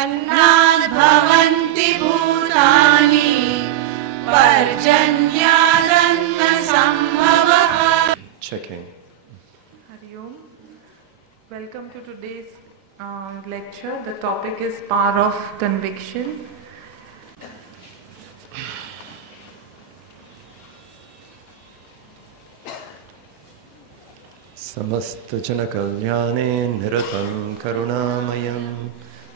अन्नात् भवन्ति भूतानि पर्जन्यादन्न संभवः. Checking. Hari Om. Welcome to today's lecture. The topic is power of conviction. Samasta jana kalyane niratam karunamayam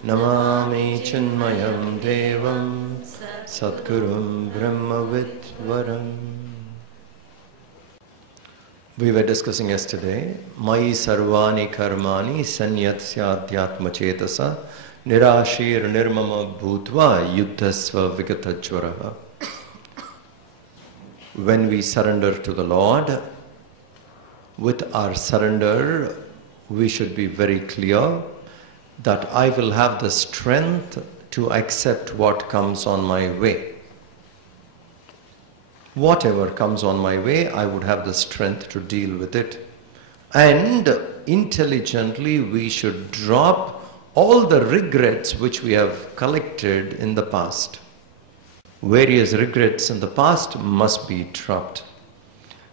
namami chinmayam devam satgurum brahmavidvaram. We were discussing yesterday, Mai sarvani karmani sanyatsyathyatma chetasa nirashir nirmama bhutva yuddhasva vigatajvaraha. When we surrender to the Lord, with our surrender, we should be very clear that I will have the strength to accept what comes on my way. Whatever comes on my way, I would have the strength to deal with it. And intelligently, we should drop all the regrets which we have collected in the past. Various regrets in the past must be dropped.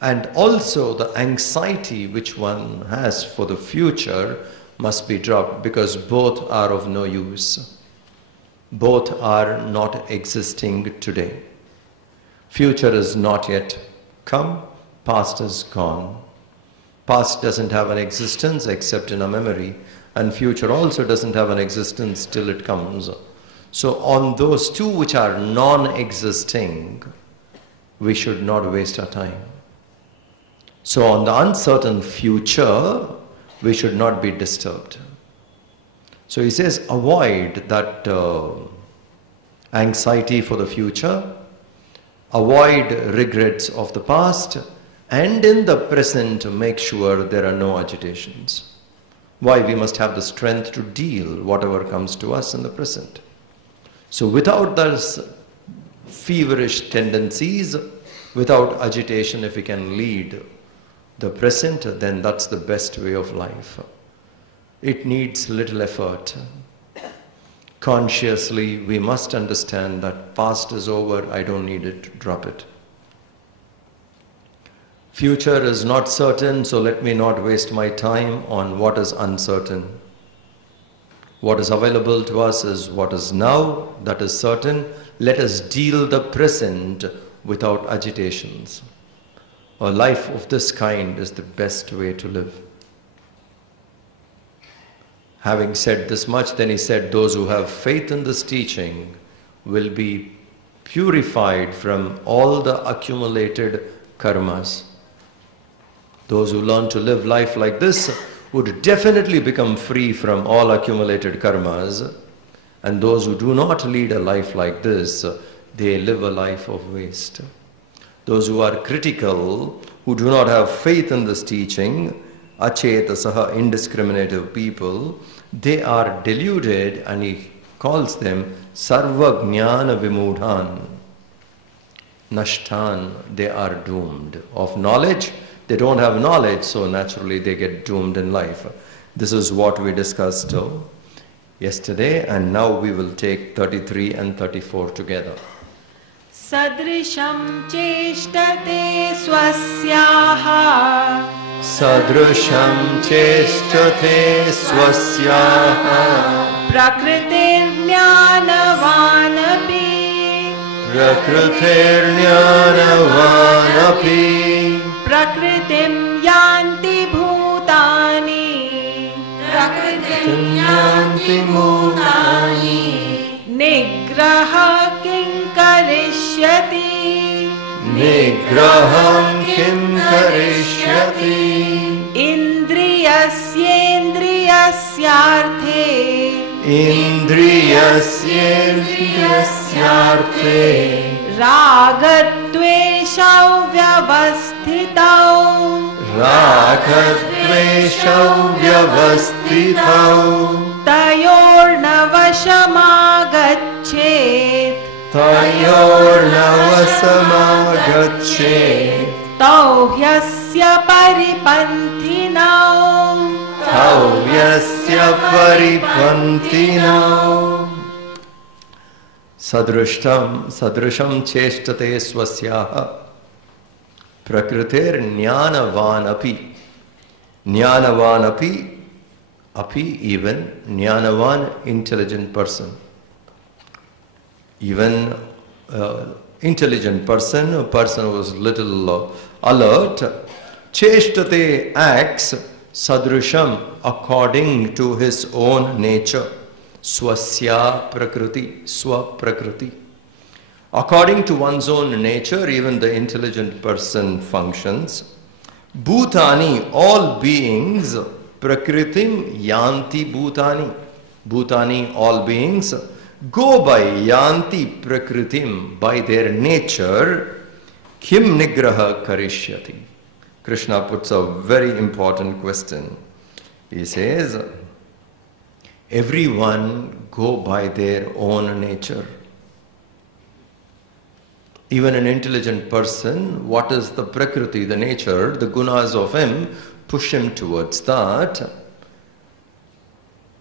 And also the anxiety which one has for the future must be dropped, because both are of no use. Both are not existing today. Future is not yet come, past is gone. Past doesn't have an existence except in a memory, and future also doesn't have an existence till it comes. So on those two which are non-existing, we should not waste our time. So on the uncertain future, we should not be disturbed. So he says, avoid that anxiety for the future, avoid regrets of the past, and in the present make sure there are no agitations. Why? We must have the strength to deal whatever comes to us in the present. So without those feverish tendencies, without agitation, if we can lead the present, then that's the best way of life. It needs little effort. Consciously, we must understand that past is over, I don't need it, drop it. Future is not certain, so let me not waste my time on what is uncertain. What is available to us is what is now, that is certain. Let us deal the present without agitations. A life of this kind is the best way to live. Having said this much, then he said, those who have faith in this teaching will be purified from all the accumulated karmas. Those who learn to live life like this would definitely become free from all accumulated karmas. And those who do not lead a life like this, they live a life of waste. Those who are critical, who do not have faith in this teaching, achetasaha, indiscriminative people, they are deluded, and he calls them sarva jnana vimudhan. Nashtan, they are doomed. Of knowledge, they don't have knowledge, so naturally they get doomed in life. This is what we discussed yesterday, and now we will take 33 and 34 together. Sadrisham cheshtate swasyaha. Sadrisham cheshtate swasyaha. Prakritir jnanavanapi. Prakritir jnanavanapi. Prakritim yanti bhutani. Prakritim yanti bhutani. Nigraha karishyati. Nigraham kim karishyati. Indriyasyendriyasyarthe. Indriyasyendriyasyarthe. Ragadveshau vyavasthitau. Ragadveshau vyavasthitau. Tayornavashamagachet. Tayornavasamagachet. तौ ह्यस्य परिपन्थिनौ Tavyasya paripantino sadrusham cheshtate swasyaha prakritir jnanavan api even jnanavan intelligent person, even intelligent person, a person who is little alert, cheshtate acts sadrusham according to his own nature, swasya prakriti. According to one's own nature, even the intelligent person functions. Bhutani, all beings, prakritim yanti bhutani. Bhutani, all beings, go by yanti prakritim, by their nature, kim nigraha karishyati. Krishna puts a very important question. He says, everyone go by their own nature. Even an intelligent person, what is the prakriti, the nature, the gunas of him, push him towards that.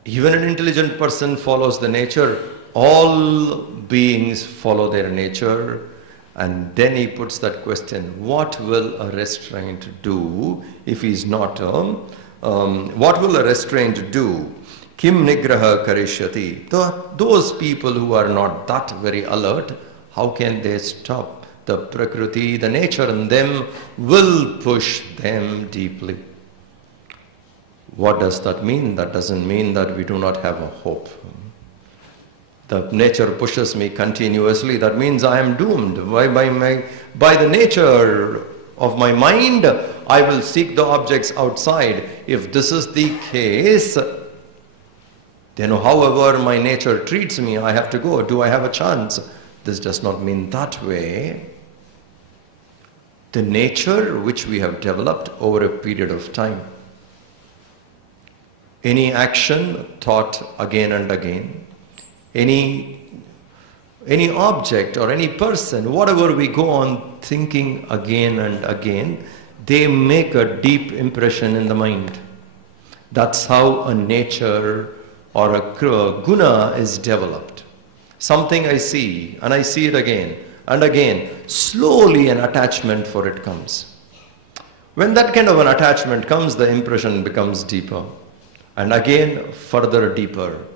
Even an intelligent person follows the nature. All beings follow their nature. And then he puts that question, what will a restraint do if he is not, what will a restraint do? Kim nigraha karishyati. Those people who are not that very alert, how can they stop? The prakriti, the nature in them will push them deeply. What does that mean? That doesn't mean that we do not have a hope. The nature pushes me continuously. That means I am doomed. By the nature of my mind, I will seek the objects outside. If this is the case, then however my nature treats me, I have to go. Do I have a chance? This does not mean that way. The nature which we have developed over a period of time. Any action thought again and again. Any object or any person, whatever we go on thinking again and again, they make a deep impression in the mind. That's how a nature or a guna is developed. Something I see, and I see it again and again. Slowly an attachment for it comes. When that kind of an attachment comes, the impression becomes deeper. And again, further deeper.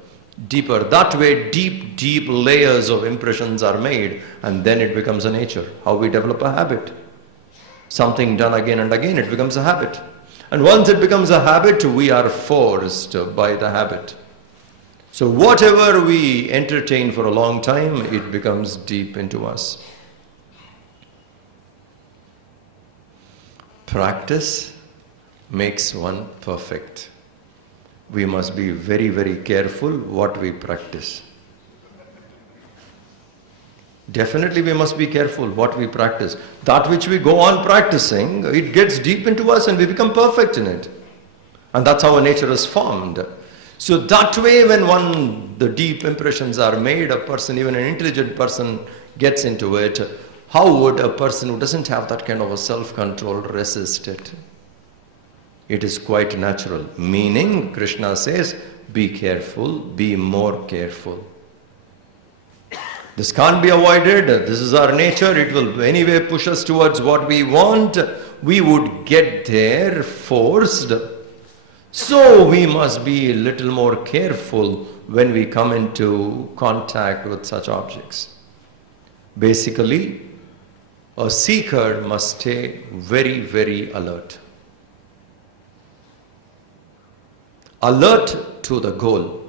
Deeper. That way, deep layers of impressions are made, and then it becomes a nature. How we develop a habit. Something done again and again, it becomes a habit. And once it becomes a habit, we are forced by the habit. So whatever we entertain for a long time, it becomes deep into us. Practice makes one perfect. We must be very, very careful what we practice. Definitely we must be careful what we practice. That which we go on practicing, it gets deep into us and we become perfect in it. And that's how our nature is formed. So that way when the deep impressions are made, a person, even an intelligent person gets into it, how would a person who doesn't have that kind of a self-control resist it? It is quite natural. Meaning, Krishna says, be careful, be more careful. This can't be avoided. This is our nature. It will anyway push us towards what we want. We would get there forced. So we must be a little more careful when we come into contact with such objects. Basically, a seeker must stay very, very alert. Alert to the goal.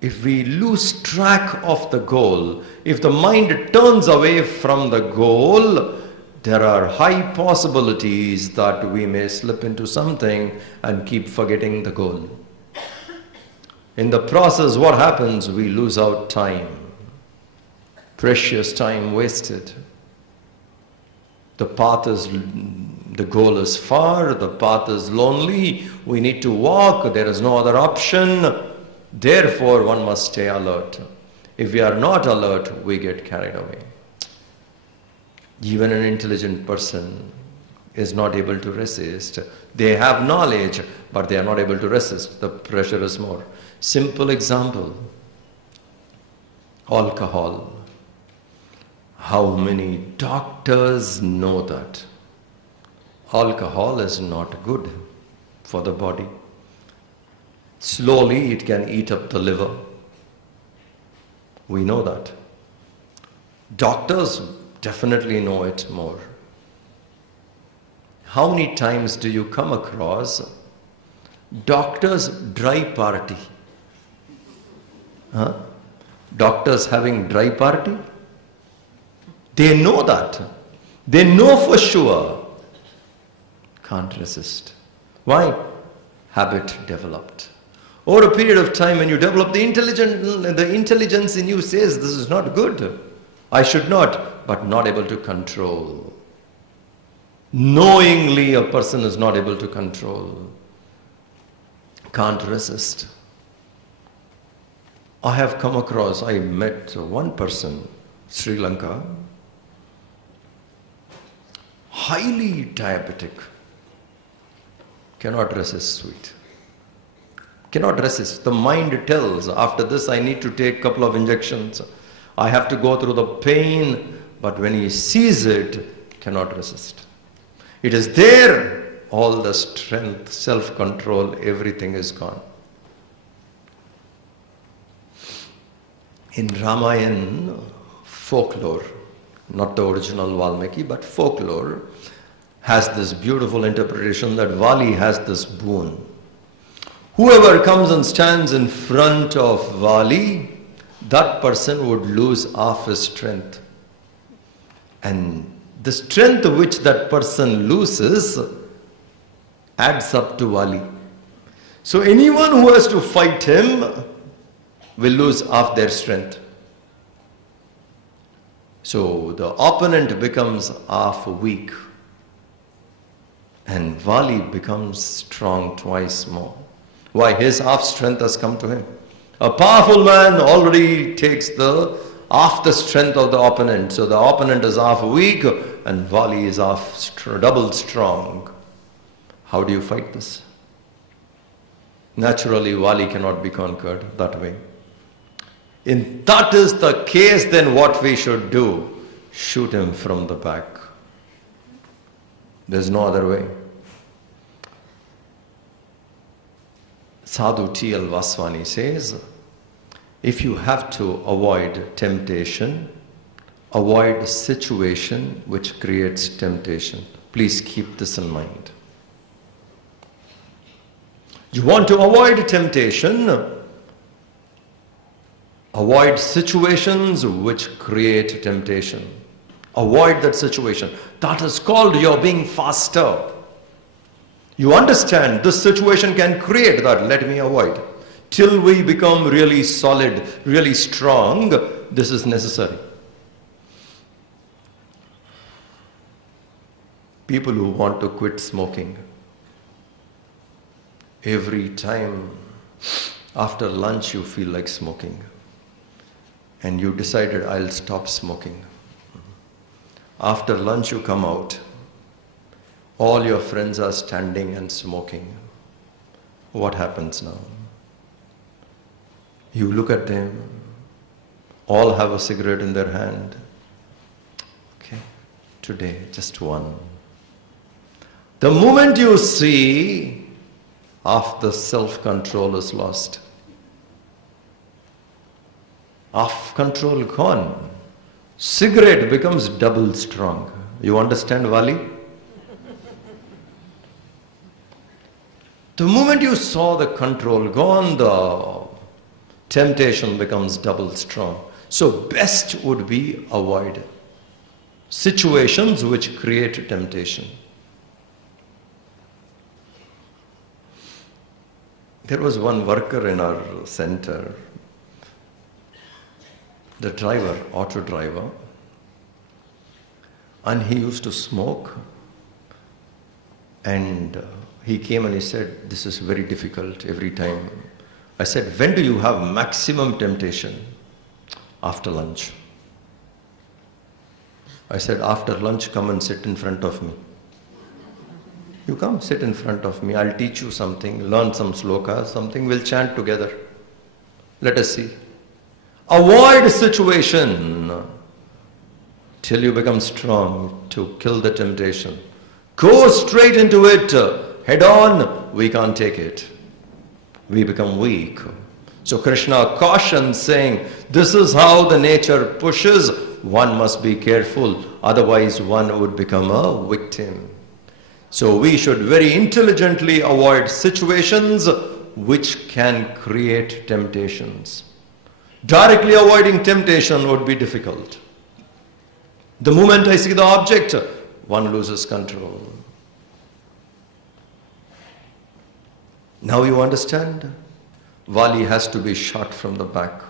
If we lose track of the goal, if the mind turns away from the goal, there are high possibilities that we may slip into something and keep forgetting the goal. In the process, what happens? We lose out time. Precious time wasted. The goal is far, the path is lonely, we need to walk, there is no other option. Therefore, one must stay alert. If we are not alert, we get carried away. Even an intelligent person is not able to resist. They have knowledge, but they are not able to resist. The pressure is more. Simple example, alcohol. How many doctors know that alcohol is not good for the body? Slowly it can eat up the liver. We know that. Doctors definitely know it more. How many times do you come across doctors' dry party? Huh? Doctors having dry party? They know that. They know for sure. Can't resist. Why? Habit developed. Over a period of time, when you develop the intelligence in you says, this is not good. I should not, but not able to control. Knowingly a person is not able to control. Can't resist. I met one person, Sri Lanka, highly diabetic, cannot resist sweet. Cannot resist. The mind tells, after this I need to take a couple of injections. I have to go through the pain, but when he sees it, cannot resist. It is there, all the strength, self-control, everything is gone. In Ramayana, folklore, not the original Valmiki, but folklore, has this beautiful interpretation that Vali has this boon. Whoever comes and stands in front of Vali, that person would lose half his strength. And the strength which that person loses adds up to Vali. So anyone who has to fight him will lose half their strength. So the opponent becomes half weak. And Vali becomes strong twice more. Why? His half strength has come to him. A powerful man already takes half the strength of the opponent. So the opponent is half weak and Vali is double strong. How do you fight this? Naturally, Vali cannot be conquered that way. If that is the case, then what we should do? Shoot him from the back. There's no other way. Sadhu T.L. Vaswani says, if you have to avoid temptation, avoid situation which creates temptation. Please keep this in mind. You want to avoid temptation, avoid situations which create temptation. Avoid that situation. That is called you're being faster. You understand this situation can create that, let me avoid. Till we become really solid, really strong, this is necessary. People who want to quit smoking, every time after lunch you feel like smoking and you decided I'll stop smoking. After lunch you come out. All your friends are standing and smoking. What happens now? You look at them, all have a cigarette in their hand. Okay, today, just one. The moment you see, half the self-control is lost. Half control gone. Cigarette becomes double strong. You understand, Vali? The moment you saw the control gone, the temptation becomes double strong. So best would be avoid situations which create temptation. There was one worker in our center, the driver, auto driver, and he used to smoke, and he came and he said, this is very difficult every time. I said, when do you have maximum temptation? After lunch. I said, after lunch, come and sit in front of me. You come, sit in front of me. I'll teach you something, learn some slokas, something. We'll chant together. Let us see. Avoid situation till you become strong to kill the temptation. Go straight into it, head on. We can't take it. We become weak. So Krishna cautions, saying, this is how the nature pushes. One must be careful, otherwise one would become a victim. So we should very intelligently avoid situations which can create temptations. Directly avoiding temptation would be difficult. The moment I see the object, one loses control. Now you understand? Vali has to be shot from the back.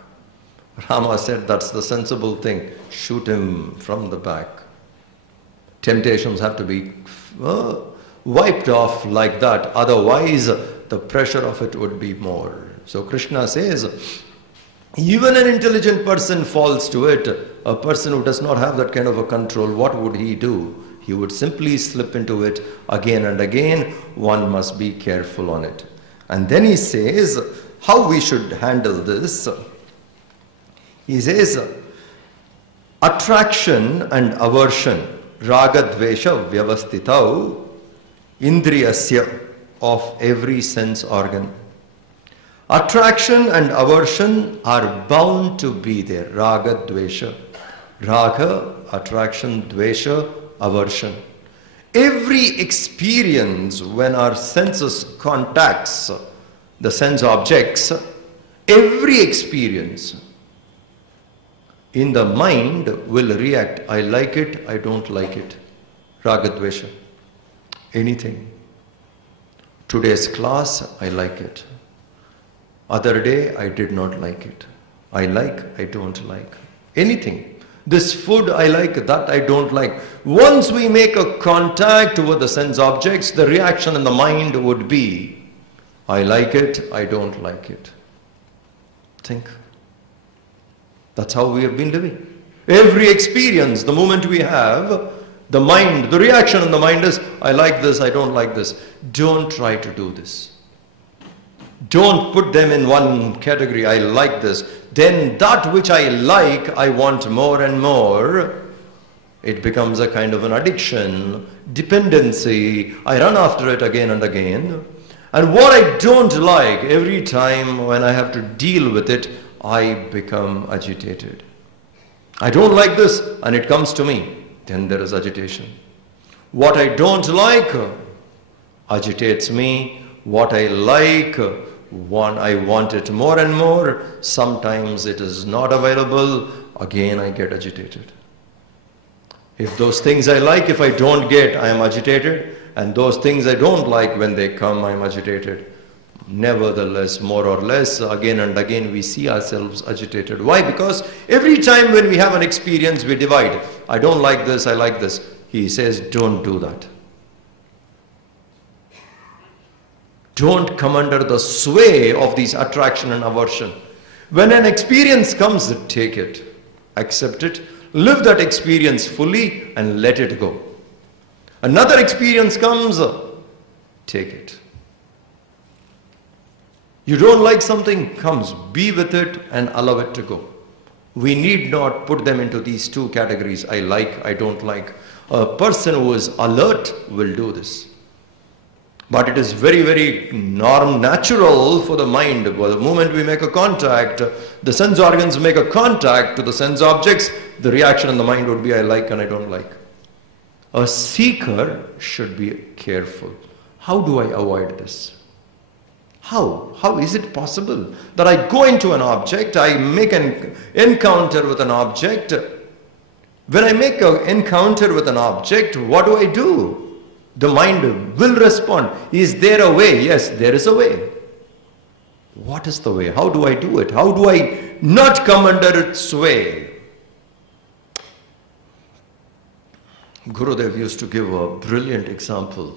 Rama said that's the sensible thing. Shoot him from the back. Temptations have to be wiped off like that. Otherwise, the pressure of it would be more. So Krishna says, even an intelligent person falls to it. A person who does not have that kind of a control, what would he do? He would simply slip into it again and again. One must be careful on it. And then he says how we should handle this. He says, attraction and aversion, raga dvesha vyavastitau, indriyasya, of every sense organ. Attraction and aversion are bound to be there. Raga, dvesha. Raga, attraction, dvesha, aversion. Every experience when our senses contacts the sense objects, every experience in the mind will react. I like it, I don't like it. Raga, dvesha. Anything. Today's class, I like it. Other day, I did not like it. I like, I don't like. Anything. This food, I like, that I don't like. Once we make a contact with the sense objects, the reaction in the mind would be, I like it, I don't like it. Think. That's how we have been living. Every experience, the moment we have, the mind, the reaction in the mind is, I like this, I don't like this. Don't try to do this. Don't put them in one category, I like this. Then that which I like, I want more and more. It becomes a kind of an addiction, dependency. I run after it again and again. And what I don't like, every time when I have to deal with it, I become agitated. I don't like this and it comes to me. Then there is agitation. What I don't like agitates me. What I like, I want it more and more. Sometimes it is not available. Again, I get agitated. If those things I like, if I don't get, I am agitated. And those things I don't like, when they come, I am agitated. Nevertheless, more or less, again and again, we see ourselves agitated. Why? Because every time when we have an experience, we divide. I don't like this, I like this. He says, don't do that. Don't come under the sway of these attraction and aversion. When an experience comes, take it, accept it, live that experience fully and let it go. Another experience comes, take it. You don't like something, comes, be with it and allow it to go. We need not put them into these two categories, I like, I don't like. A person who is alert will do this. But it is very, very natural for the mind. Well, the moment we make a contact, the sense organs make a contact to the sense objects, the reaction in the mind would be, I like and I don't like. A seeker should be careful. How do I avoid this? How? How is it possible that I go into an object, I make an encounter with an object. When I make an encounter with an object, what do I do? The mind will respond. Is there a way? Yes, there is a way. What is the way? How do I do it? How do I not come under its sway? Gurudev used to give a brilliant example.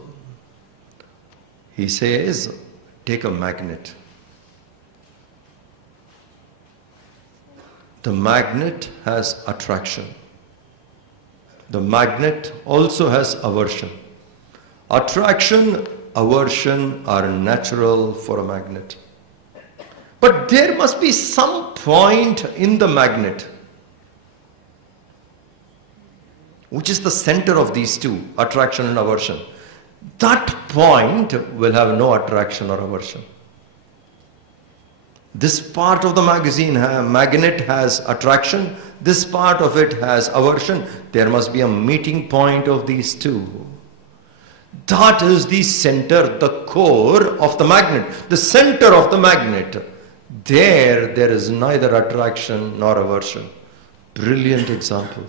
He says, take a magnet. The magnet has attraction. The magnet also has aversion. Attraction, aversion are natural for a magnet. But there must be some point in the magnet which is the center of these two, attraction and aversion. That point will have no attraction or aversion. This part of the magnet has attraction, this part of it has aversion. There must be a meeting point of these two. That is the center, the core of the magnet, the center of the magnet. There is neither attraction nor aversion. Brilliant example.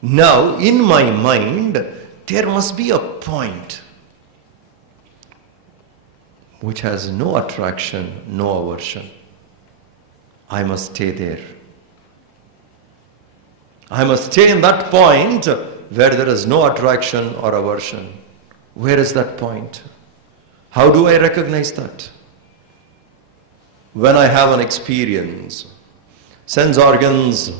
Now, in my mind, there must be a point which has no attraction, no aversion. I must stay there. I must stay in that point where there is no attraction or aversion. Where is that point? How do I recognize that? When I have an experience, sense organs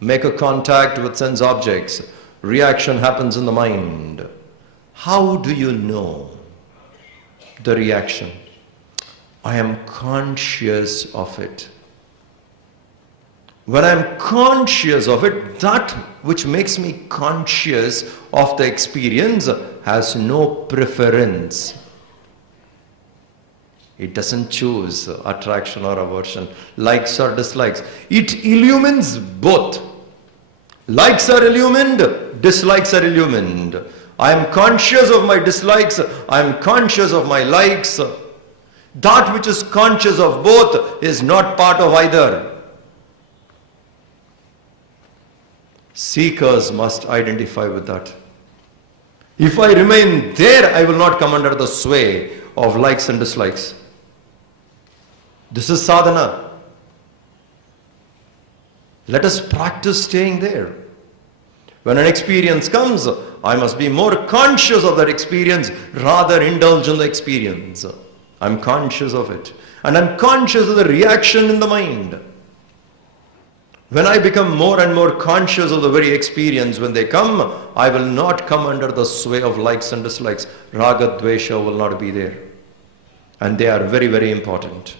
make a contact with sense objects, reaction happens in the mind. How do you know the reaction? I am conscious of it. When I am conscious of it, that which makes me conscious of the experience has no preference. It doesn't choose attraction or aversion, likes or dislikes. It illumines both. Likes are illumined, dislikes are illumined. I am conscious of my dislikes, I am conscious of my likes. That which is conscious of both is not part of either. Seekers must identify with that. If I remain there, I will not come under the sway of likes and dislikes. This is sadhana. Let us practice staying there. When an experience comes, I must be more conscious of that experience rather indulge in the experience. I'm conscious of it. And I'm conscious of the reaction in the mind. When I become more and more conscious of the very experience, when they come, I will not come under the sway of likes and dislikes. Raga, dvesha will not be there. And they are very, very important.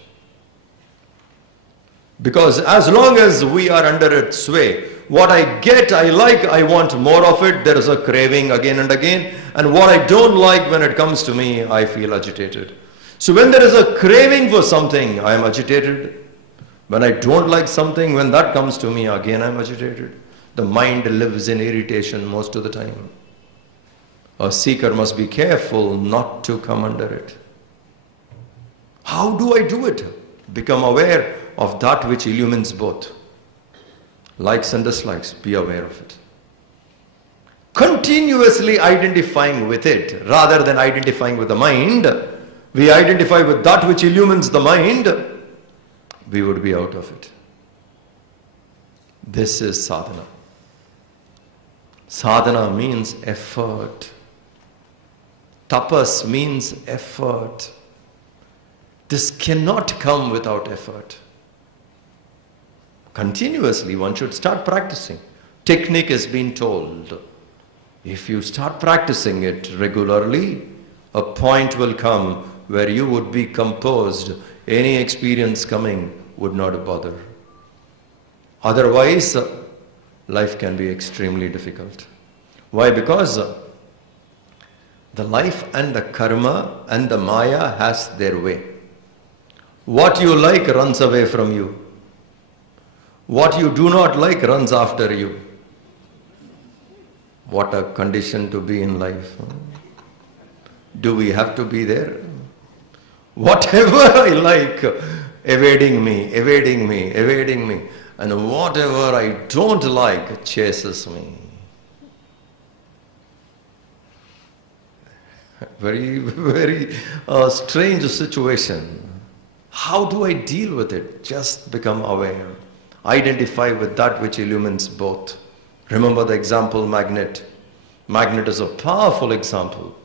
Because as long as we are under its sway, what I get, I like, I want more of it. There is a craving again and again. And what I don't like, when it comes to me, I feel agitated. So when there is a craving for something, I am agitated. When I don't like something, when that comes to me, again I am agitated. The mind lives in irritation most of the time. A seeker must be careful not to come under it. How do I do it? Become aware of that which illumines both. Likes and dislikes, be aware of it. Continuously identifying with it, rather than identifying with the mind, we identify with that which illumines the mind, we would be out of it. This is sadhana. Sadhana means effort. Tapas means effort. This cannot come without effort. Continuously, one should start practicing. Technique has been told. If you start practicing it regularly, a point will come where you would be composed. Any experience coming would not bother. Otherwise, life can be extremely difficult. Why? Because the life and the karma and the maya has their way. What you like runs away from you. What you do not like runs after you. What a condition to be in life. Do we have to be there? Whatever I like, evading me, evading me, evading me. And whatever I don't like chases me. Very, very strange situation. How do I deal with it? Just become aware. Identify with that which illumines both. Remember the example magnet. Magnet is a powerful example.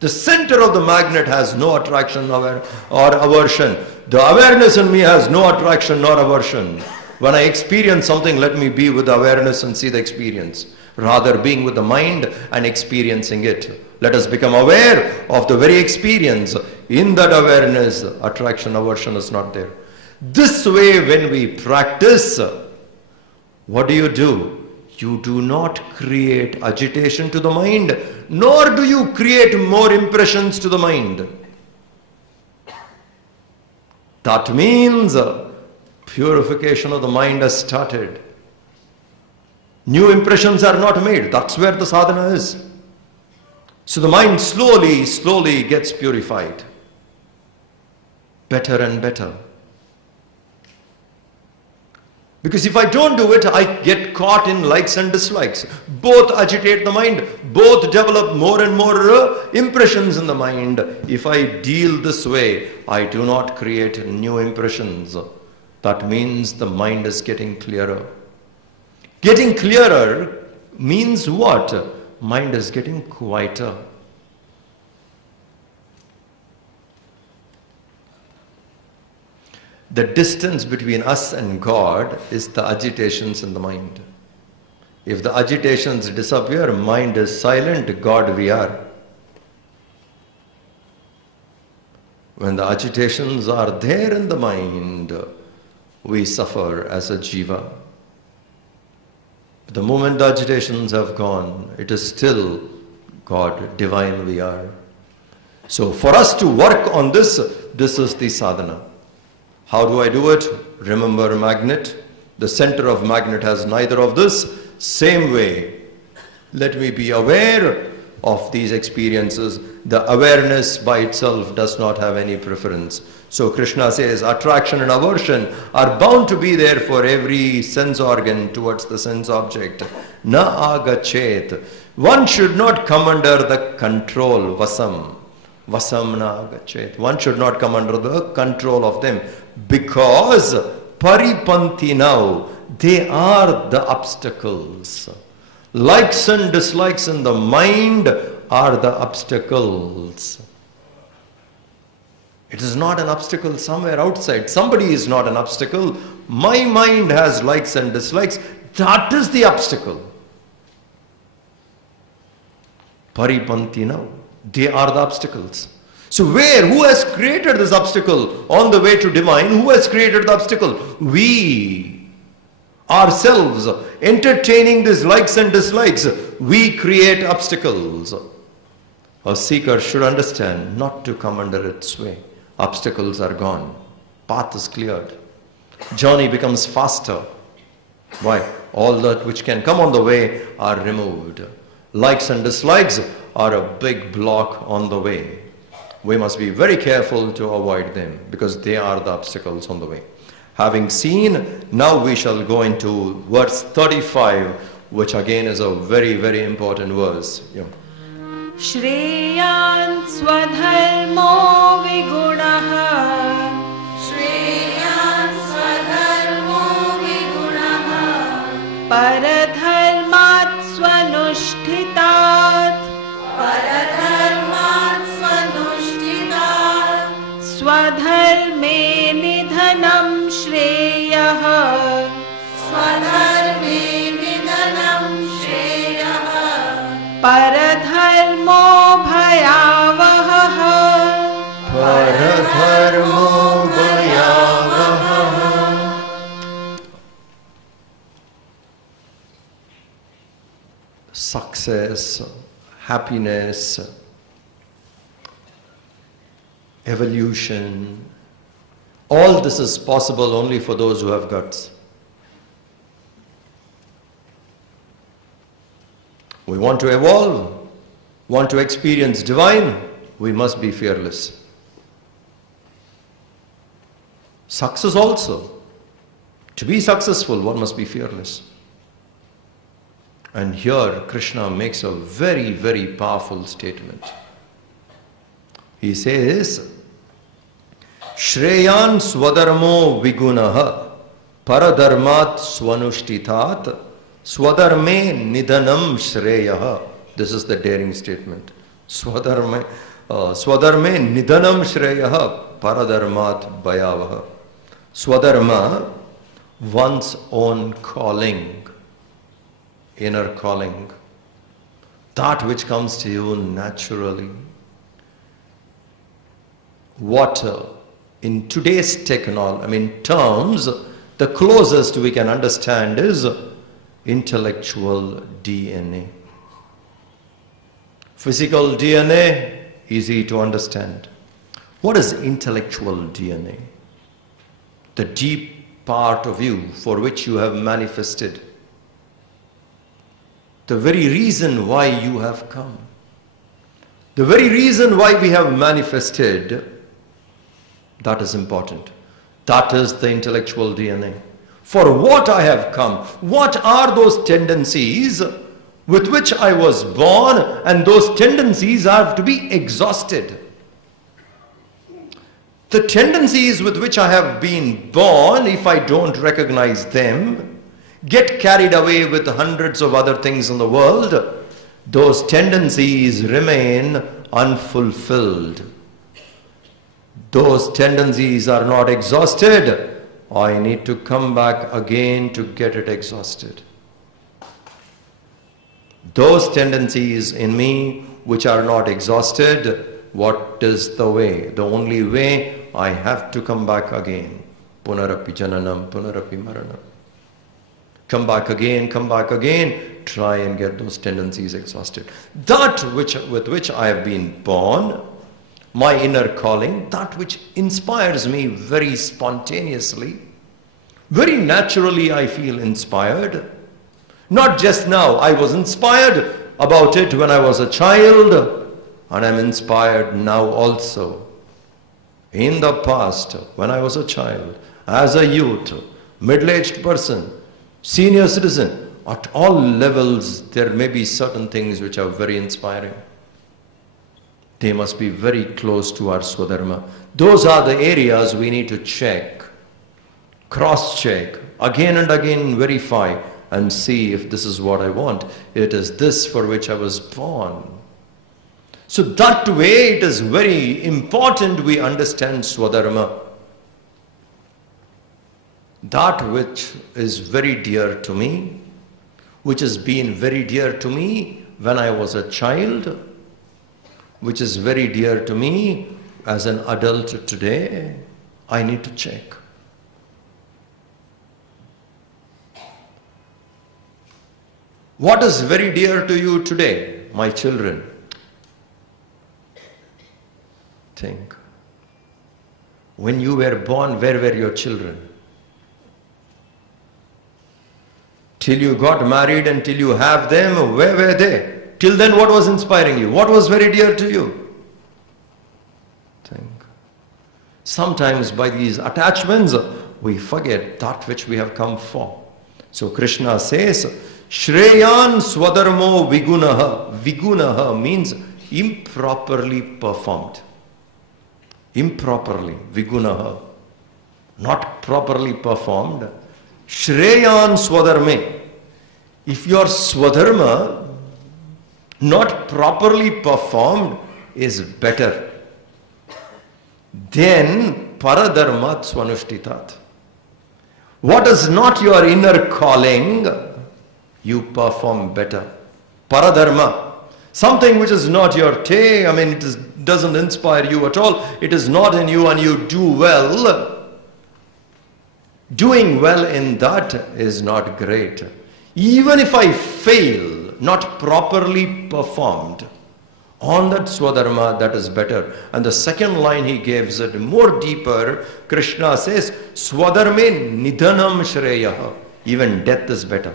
The center of the magnet has no attraction or aversion. The awareness in me has no attraction nor aversion. When I experience something, let me be with awareness and see the experience, rather being with the mind and experiencing it. Let us become aware of the very experience. In that awareness, attraction, aversion is not there. This way, when we practice, what do? You do not create agitation to the mind, nor do you create more impressions to the mind. That means purification of the mind has started. New impressions are not made. That's where the sadhana is. So the mind slowly gets purified. Better and better. Because if I don't do it, I get caught in likes and dislikes. Both agitate the mind. Both develop more and more impressions in the mind. If I deal this way, I do not create new impressions. That means the mind is getting clearer. Getting clearer means what? Mind is getting quieter. The distance between us and God is the agitations in the mind. If the agitations disappear, mind is silent, God we are. When the agitations are there in the mind, we suffer as a jiva. The moment the agitations have gone, it is still God, divine we are. So for us to work on this is the sadhana. How do I do it? Remember magnet. The center of magnet has neither of this. Same way, let me be aware of these experiences. The awareness by itself does not have any preference. So Krishna says attraction and aversion are bound to be there for every sense organ towards the sense object. Na agachet. One should not come under the control, vasam. Vasam na agachet. One should not come under the control of them. Because paripanti now, they are the obstacles. Likes and dislikes in the mind are the obstacles. It is not an obstacle somewhere outside. Somebody is not an obstacle. My mind has likes and dislikes. That is the obstacle. Paripanti now, they are the obstacles. So who has created this obstacle on the way to divine? Who has created the obstacle? We ourselves, entertaining these likes and dislikes, we create obstacles. A seeker should understand not to come under its sway. Obstacles are gone. Path is cleared. Journey becomes faster. Why? All that which can come on the way are removed. Likes and dislikes are a big block on the way. We must be very careful to avoid them because they are the obstacles on the way. Having seen, now we shall go into verse 35, which again is a very, very important verse. Yeah. Shreyan swadharmo vigunaha. Shreyan swadharmo vigunaha. Paradharmat swanushthitat. Paradharmat swanushthitat. Swadharme nidhanam shreyah. Swadharme nidhanam shreyah. Paradharmo bhayavah. Paradharmo bhayavah. Success, happiness, evolution, all this is possible only for those who have guts. We want to evolve, want to experience divine, we must be fearless. Success also. To be successful, one must be fearless. And here Krishna makes a very, very powerful statement. He says, Shreyan swadharmo vigunaha paradharmat swanushthitat swadharme nidhanam shreyah. This is the daring statement. Swadharme nidhanam shreyah paradharmat bhayavah. Swadharma, one's own calling, inner calling, that which comes to you naturally. Water, in today's terms, the closest we can understand is intellectual DNA. Physical DNA, easy to understand. What is intellectual DNA? The deep part of you for which you have manifested. The very reason why you have come. The very reason why we have manifested. That is important. That is the intellectual DNA. For what I have come, what are those tendencies with which I was born, and those tendencies have to be exhausted. The tendencies with which I have been born, if I don't recognize them, get carried away with hundreds of other things in the world, those tendencies remain unfulfilled. Those tendencies are not exhausted. I need to come back again to get it exhausted. Those tendencies in me which are not exhausted, what is the way? The only way, I have to come back again. Punarapi jananam, punarapi maranam. Come back again, try and get those tendencies exhausted. That with which I have been born, my inner calling, that which inspires me very spontaneously, very naturally I feel inspired. Not just now, I was inspired about it when I was a child, and I'm inspired now also. In the past, when I was a child, as a youth, middle-aged person, senior citizen, at all levels there may be certain things which are very inspiring. They must be very close to our Swadharma. Those are the areas we need to check, cross-check, again and again verify and see if this is what I want. It is this for which I was born. So that way it is very important we understand Swadharma. That which is very dear to me, which has been very dear to me when I was a child, which is very dear to me as an adult today, I need to check. What is very dear to you today, my children? Think. When you were born, where were your children? Till you got married and till you have them, where were they? Till then, what was inspiring you? What was very dear to you? Think. Sometimes by these attachments, we forget that which we have come for. So Krishna says, Shreyan Swadharmo Vigunaha. Vigunaha means improperly performed. Improperly, Vigunaha. Not properly performed. Shreyan Swadharme. If your Swadharma not properly performed is better, then Paradharmat Swanushtitat. What is not your inner calling, you perform better. Paradharma. Something which is not your it doesn't inspire you at all. It is not in you and you do well. Doing well in that is not great. Even if I fail, not properly performed, on that Swadharma, that is better. And the second line he gives it more deeper. Krishna says, Swadharme nidhanam shreyaha. Even death is better.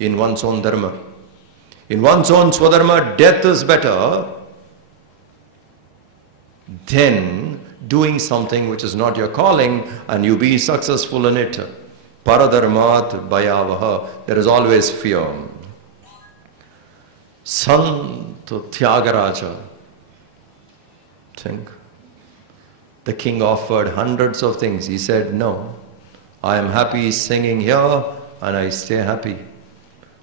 In one's own dharma. In one's own Swadharma, death is better than doing something which is not your calling and you be successful in it. Paradharmat bhayavaha. There is always fear. Sant Tyagaraja. Think. The king offered hundreds of things. He said, no, I am happy singing here and I stay happy.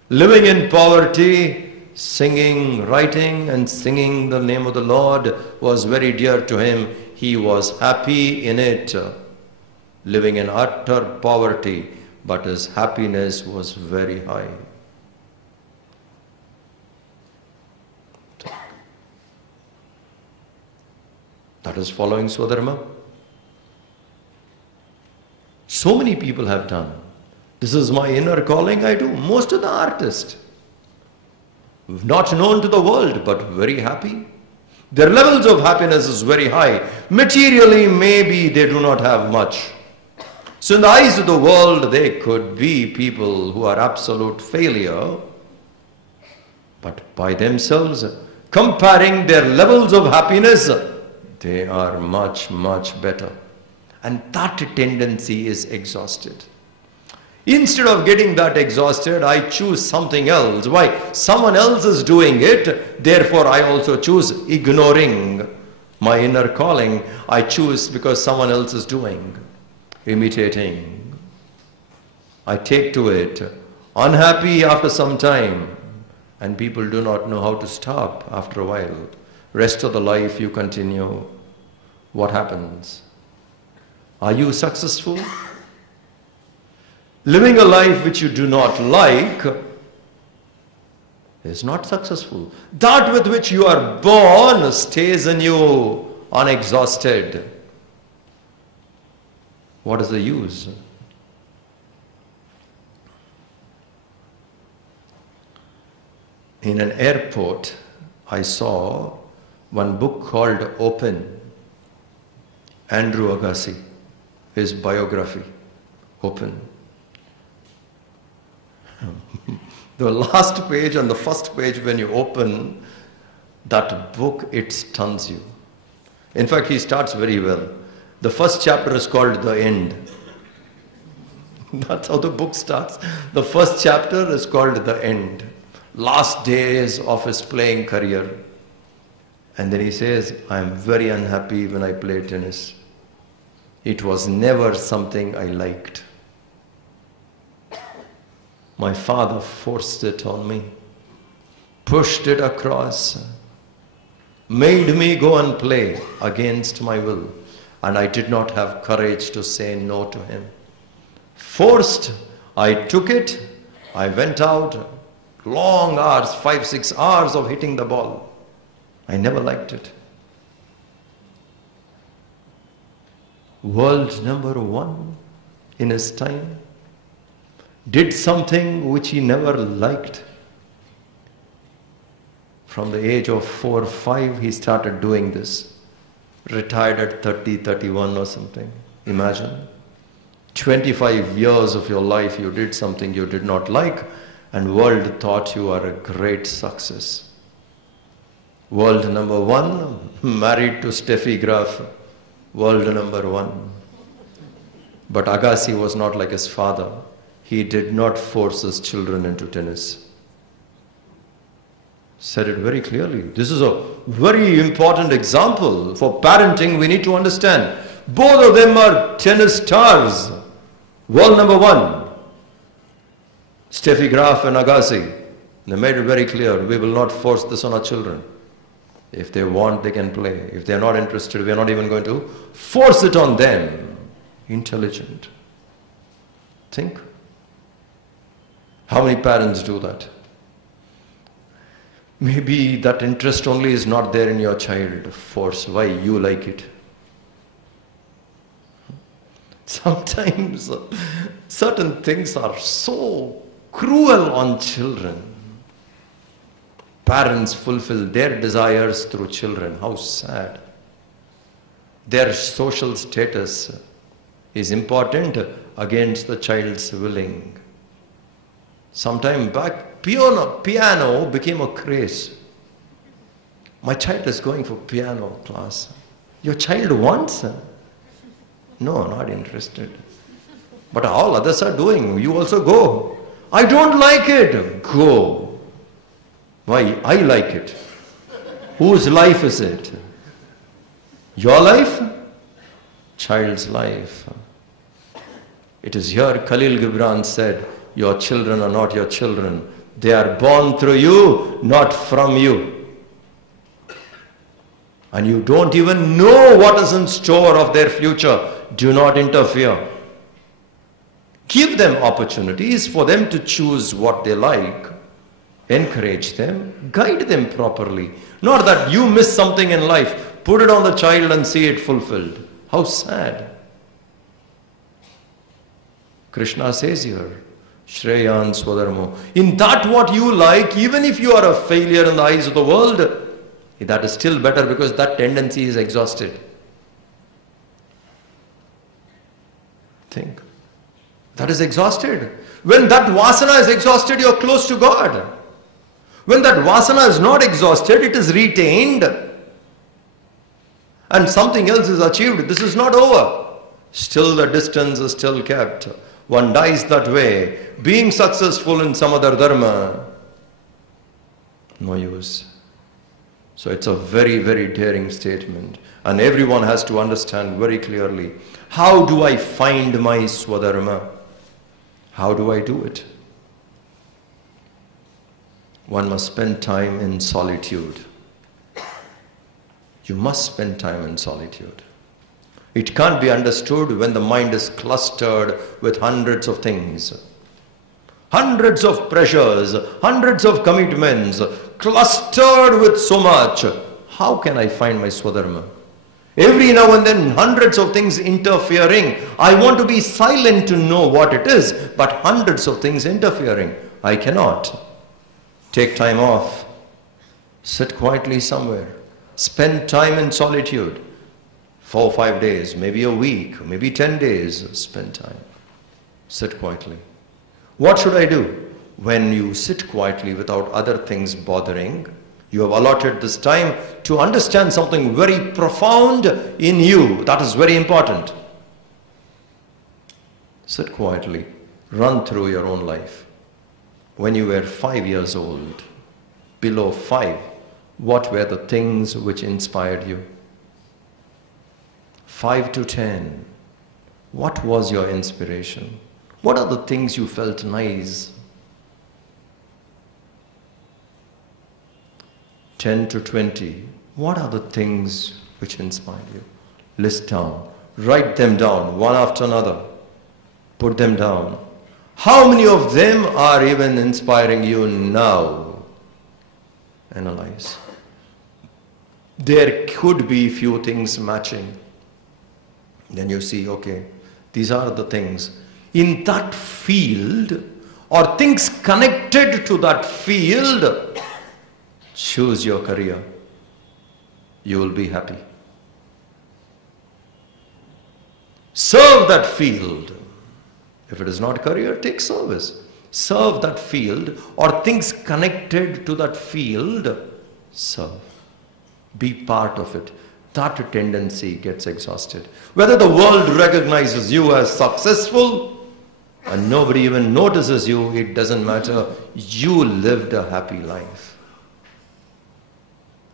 Living in poverty, singing, writing and singing the name of the Lord was very dear to him. He was happy in it. living in utter poverty, but his happiness was very high. That is following Swadharma. So many people have done. This is my inner calling, I do. Most of the artists, not known to the world, but very happy. Their levels of happiness is very high. Materially, maybe they do not have much. So in the eyes of the world, they could be people who are absolute failure. But by themselves, comparing their levels of happiness, they are much, much better. And that tendency is exhausted. Instead of getting that exhausted, I choose something else. Why? Someone else is doing it, therefore I also choose ignoring my inner calling. I choose because someone else is doing, imitating. I take to it, unhappy after some time, and people do not know how to stop after a while. Rest of the life you continue. What happens? Are you successful? Living a life which you do not like is not successful. That with which you are born stays in you unexhausted. What is the use? In an airport, I saw one book called Open. Andrew Agassi, his biography, Open. The last page and the first page, when you open that book, it stuns you. In fact, he starts very well. The first chapter is called The End. That's how the book starts. The first chapter is called The End. Last days of his playing career. And then he says, I am very unhappy when I play tennis. It was never something I liked. My father forced it on me, pushed it across, made me go and play against my will, and I did not have courage to say no to him. Forced, I took it, I went out, long hours, 5-6 hours of hitting the ball. I never liked it. World number one in his time. Did something which he never liked. From the age of 4 or 5, he started doing this. Retired at 30, 31 or something. Imagine. 25 years of your life you did something you did not like, and world thought you are a great success. World number one, married to Steffi Graf. World number one. But Agassi was not like his father. He did not force his children into tennis. Said it very clearly. This is a very important example for parenting. We need to understand. Both of them are tennis stars. World number one. Steffi Graf and Agassi. They made it very clear. We will not force this on our children. If they want, they can play. If they are not interested, we are not even going to force it on them. Intelligent. Think. How many parents do that? Maybe that interest only is not there in your child. Force. Why? You like it. Sometimes certain things are so cruel on children. Parents fulfill their desires through children. How sad. Their social status is important against the child's willing. Sometime back, piano became a craze. My child is going for piano class. Your child wants? No, not interested. But all others are doing. You also go. I don't like it. Go. Why? I like it. Whose life is it? Your life? Child's life. It is here Khalil Gibran said, your children are not your children. They are born through you, not from you. And you don't even know what is in store of their future. Do not interfere. Give them opportunities for them to choose what they like. Encourage them, guide them properly. Not that you miss something in life, put it on the child and see it fulfilled. How sad. Krishna says here, Shreyan Swadharmo. In that what you like, even if you are a failure in the eyes of the world, that is still better because that tendency is exhausted. Think. That is exhausted. When that vasana is exhausted, you are close to God. When that vasana is not exhausted, it is retained and something else is achieved. This is not over. Still the distance is still kept. One dies that way. Being successful in some other dharma, no use. So it's a very, very daring statement. And everyone has to understand very clearly, how do I find my swadharma? How do I do it? One must spend time in solitude. You must spend time in solitude. It can't be understood when the mind is clustered with hundreds of things. Hundreds of pressures, hundreds of commitments, clustered with so much. How can I find my swadharma? Every now and then hundreds of things interfering. I want to be silent to know what it is, but hundreds of things interfering. I cannot. Take time off. Sit quietly somewhere. Spend time in solitude. 4 or 5 days, maybe a week, maybe 10 days. Spend time. Sit quietly. What should I do? When you sit quietly without other things bothering, you have allotted this time to understand something very profound in you. That is very important. Sit quietly. Run through your own life. When you were 5 years old, below 5, what were the things which inspired you? 5 to 10, what was your inspiration? What are the things you felt nice? 10 to 20, what are the things which inspired you? List down, write them down one after another, put them down. How many of them are even inspiring you now? Analyze. There could be few things matching. Then you see, okay, these are the things. In that field, or things connected to that field, choose your career. You will be happy. Serve that field. If it is not career, take service. Serve that field or things connected to that field, serve. Be part of it. That tendency gets exhausted. Whether the world recognizes you as successful and nobody even notices you, it doesn't matter. You lived a happy life.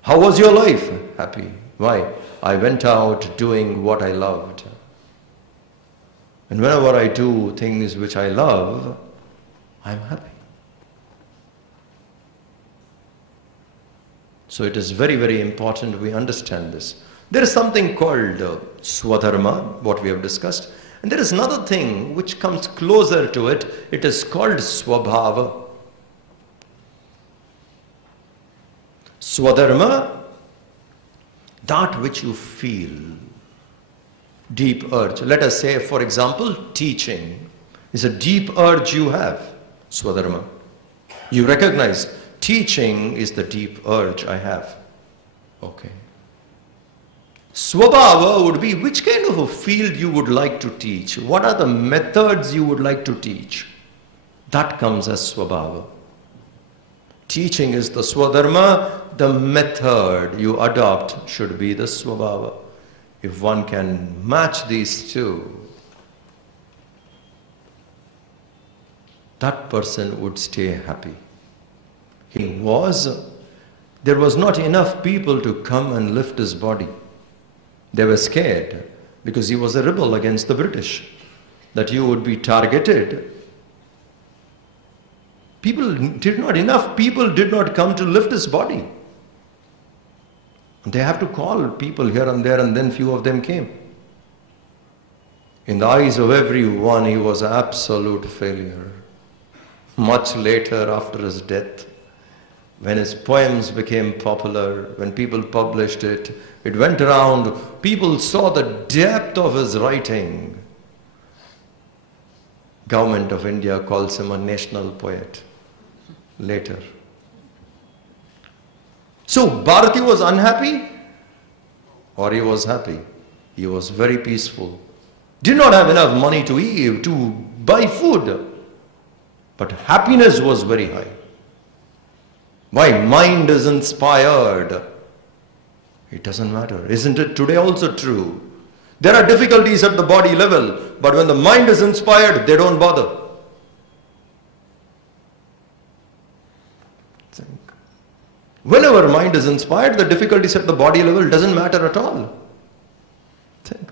How was your life? Happy. Why? I went out doing what I loved. And whenever I do things which I love, I'm happy. So it is very, very important we understand this. There is something called swadharma, what we have discussed. And there is another thing which comes closer to it. It is called swabhava. Swadharma, that which you feel. Deep urge. Let us say, for example, teaching is a deep urge you have. Swadharma. You recognize teaching is the deep urge I have. Okay. Swabhava would be which kind of a field you would like to teach. What are the methods you would like to teach? That comes as swabhava. Teaching is the swadharma. The method you adopt should be the swabhava. If one can match these two, that person would stay happy. There was not enough people to come and lift his body. They were scared because he was a rebel against the British, that you would be targeted. Enough people did not come to lift his body. They have to call people here and there, and then few of them came. In the eyes of everyone, he was an absolute failure. Much later, after his death, when his poems became popular, when people published it, it went around, people saw the depth of his writing. Government of India calls him a national poet later. So Bharati was unhappy or he was happy? He was very peaceful. Did not have enough money to eat, to buy food, but happiness was very high. Why? Mind is inspired. It doesn't matter. Isn't it today also true? There are difficulties at the body level, but when the mind is inspired, they don't bother. Think. Whenever mind is inspired, the difficulties at the body level doesn't matter at all. Think.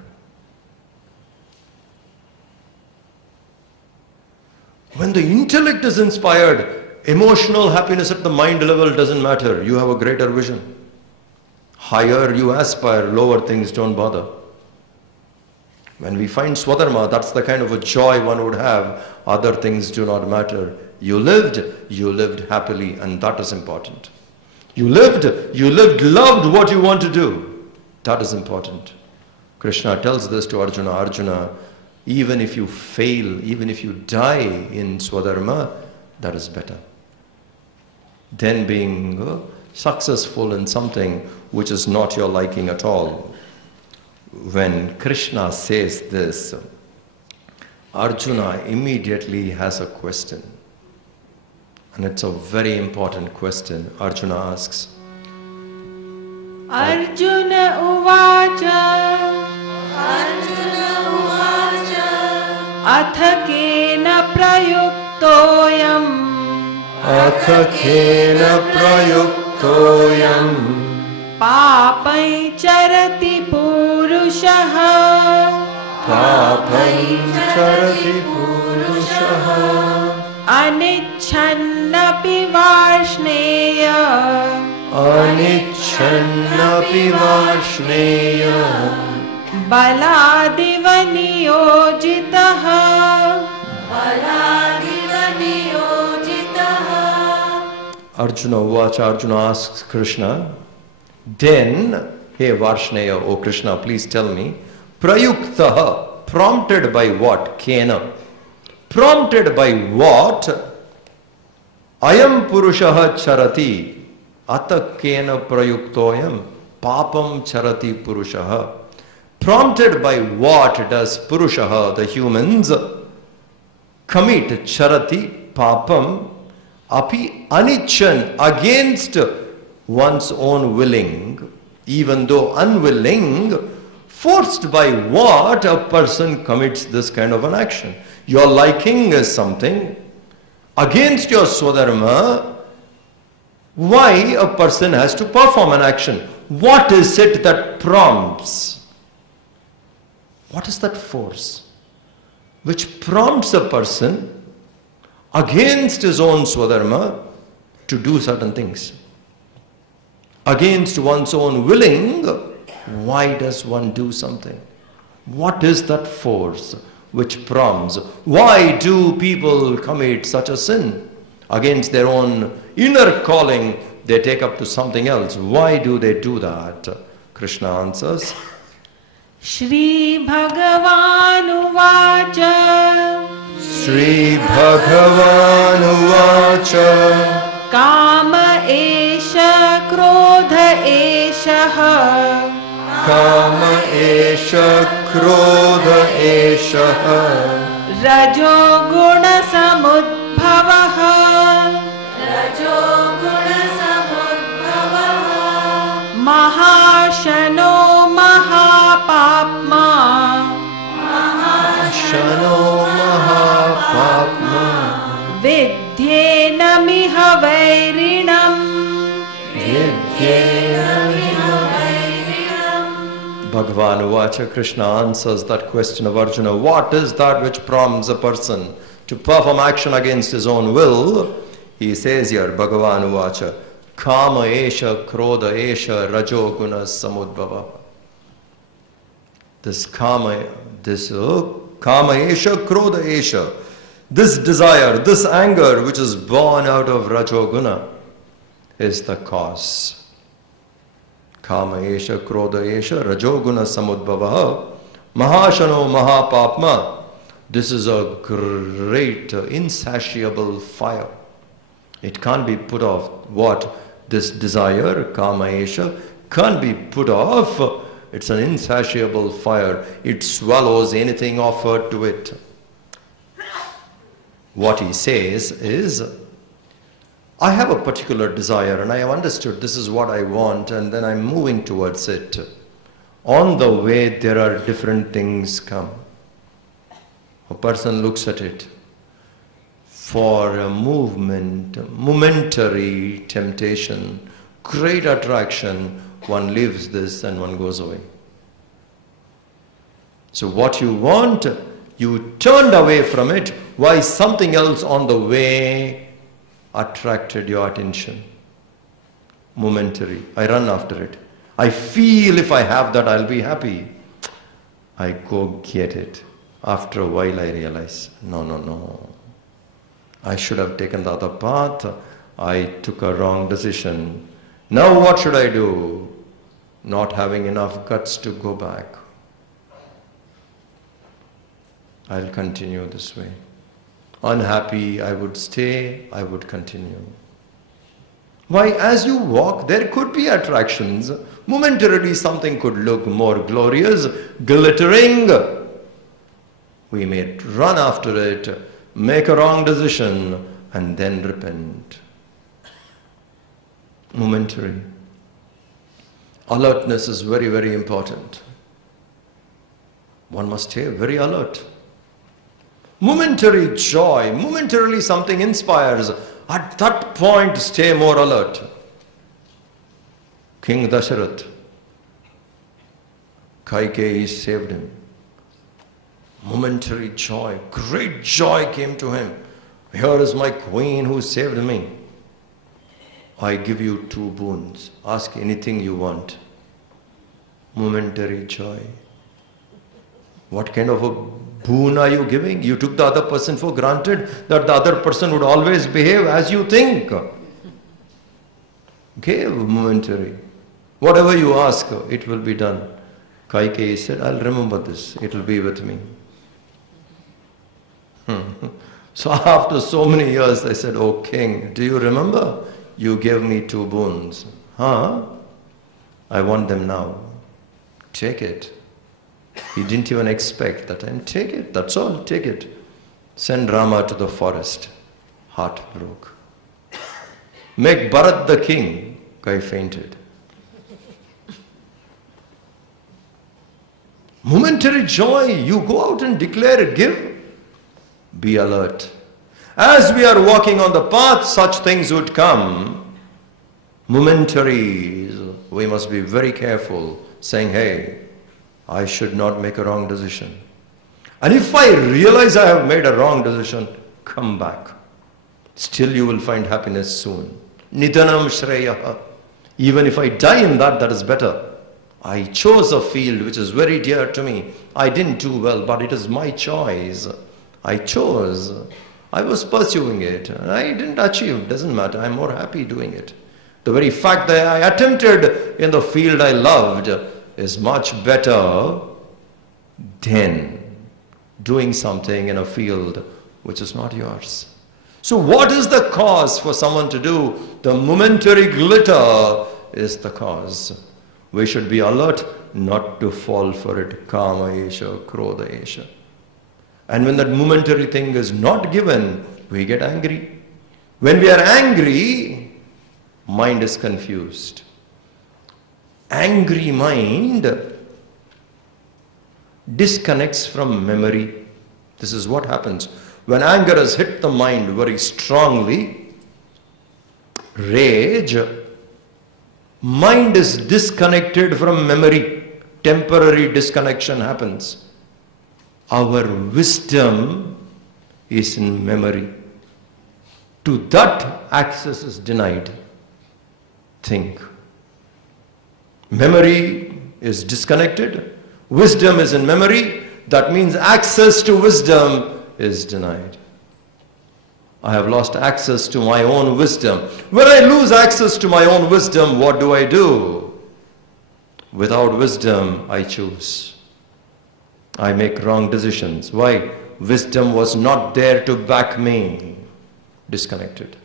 When the intellect is inspired, emotional happiness at the mind level doesn't matter. You have a greater vision. Higher you aspire, lower things don't bother. When we find Swadharma, that's the kind of a joy one would have. Other things do not matter. You lived happily, and that is important. You lived, loved what you want to do. That is important. Krishna tells this to Arjuna. Arjuna, even if you fail, even if you die in Swadharma, that is better than being successful in something which is not your liking at all. When Krishna says this, Arjuna immediately has a question. And it's a very important question. Arjuna asks, Arjuna uvacha Atha kena prayuktoyam Papai charati purushaha Anichannapi varshneya Baladiva niyojitaha Arjuna Uvacha, Arjuna asks Krishna, then, hey Varshneya, O Krishna, please tell me, Prayuktaha, prompted by what? Kena. Prompted by what? Ayam Purushaha Charati, Ata Kena Prayuktoyam, Papam Charati Purushaha. Prompted by what does Purushaha, the humans, commit Charati, Papam, Api Anichan, against one's own willing, even though unwilling, forced by what a person commits this kind of an action. Your liking is something, against your Swadharma, why a person has to perform an action? What is it that prompts? What is that force which prompts a person against his own Swadharma to do certain things? Against one's own willing, why does one do something? What is that force which prompts? Why do people commit such a sin? Against their own inner calling, they take up to something else. Why do they do that? Krishna answers, Shri Bhagavan Uvacha Shri Bhagavan Uvacha Kama Esha Krodha Esha Kama Esha Krodha Esha Rajo Guna Samudbhavaha Mahashano Mahapapma Vidyena miha vairinam Bhagavan Uvacha, Krishna answers that question of Arjuna. What is that which prompts a person to perform action against his own will? He says here, Bhagavan Uvacha, Kama Esha Krodha Esha Rajoguna Samudbhava. This Kama, this Kama esha, krodha esha. This desire, this anger which is born out of Rajoguna is the cause. Kama esha, krodha esha, Rajoguna samudbhavaha, Mahashano mahapapma. This is a great, insatiable fire. It can't be put off. What? This desire, Kama esha, can't be put off. It's an insatiable fire. It swallows anything offered to it. What he says is, I have a particular desire and I have understood this is what I want, and then I'm moving towards it. On the way there are different things come. A person looks at it for a movement, momentary temptation, great attraction. One leaves this and one goes away. So what you want, you turned away from it. Why? Something else on the way attracted your attention. Momentary. I run after it. I feel if I have that, I'll be happy. I go get it. After a while, I realize, no. I should have taken the other path. I took a wrong decision. Now what should I do? Not having enough guts to go back. I'll continue this way. Unhappy, I would stay, I would continue. Why? As you walk, there could be attractions. Momentarily, something could look more glorious, glittering. We may run after it, make a wrong decision, and then repent. Momentary. Alertness is very, very important. One must stay very alert. Momentary joy, momentarily something inspires. At that point, stay more alert. King Dasharath, Kaikeyi saved him. Momentary joy, great joy came to him. Here is my queen who saved me. I give you 2 boons. Ask anything you want. Momentary joy. What kind of a boon are you giving? You took the other person for granted that the other person would always behave as you think. Give momentary. Whatever you ask, it will be done. Kaikeyi said, I'll remember this. It will be with me. So after so many years, I said, oh king, do you remember? You gave me 2 boons. Huh? I want them now. Take it. He didn't even expect that time. Take it. That's all. Take it. Send Rama to the forest. Heart broke. Make Bharat the king. Guy fainted. Momentary joy. You go out and declare, give. Be alert. As we are walking on the path, such things would come. Momentary. We must be very careful, saying, hey, I should not make a wrong decision. And if I realize I have made a wrong decision, come back. Still you will find happiness soon. Nidhanam Shreyaha. Even if I die in that, that is better. I chose a field which is very dear to me. I didn't do well, but it is my choice. I chose. I was pursuing it. I didn't achieve. Doesn't matter. I'm more happy doing it. The very fact that I attempted in the field I loved is much better than doing something in a field which is not yours. So what is the cause for someone to do? The momentary glitter is the cause. We should be alert not to fall for it. Kama esha, krodha esha. And when that momentary thing is not given, we get angry. When we are angry, mind is confused. Angry mind disconnects from memory. This is what happens. When anger has hit the mind very strongly, rage, mind is disconnected from memory. Temporary disconnection happens. Our wisdom is in memory. To that, access is denied. Think. Memory is disconnected. Wisdom is in memory. that means access to wisdom is denied. I have lost access to my own wisdom. When I lose access to my own wisdom, what do? Without wisdom, I choose. I make wrong decisions. Why? Wisdom was not there to back me. Disconnected.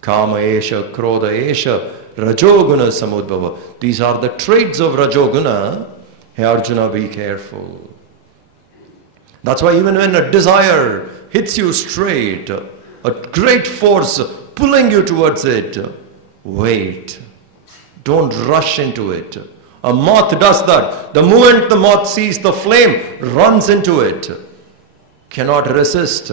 Kama esha, krodha esha, rajoguna samudbhava. These are the traits of rajoguna. Hey Arjuna, be careful. That's why even when a desire hits you straight, a great force pulling you towards it, wait. Don't rush into it. A moth does that. The moment the moth sees the flame, runs into it. Cannot resist,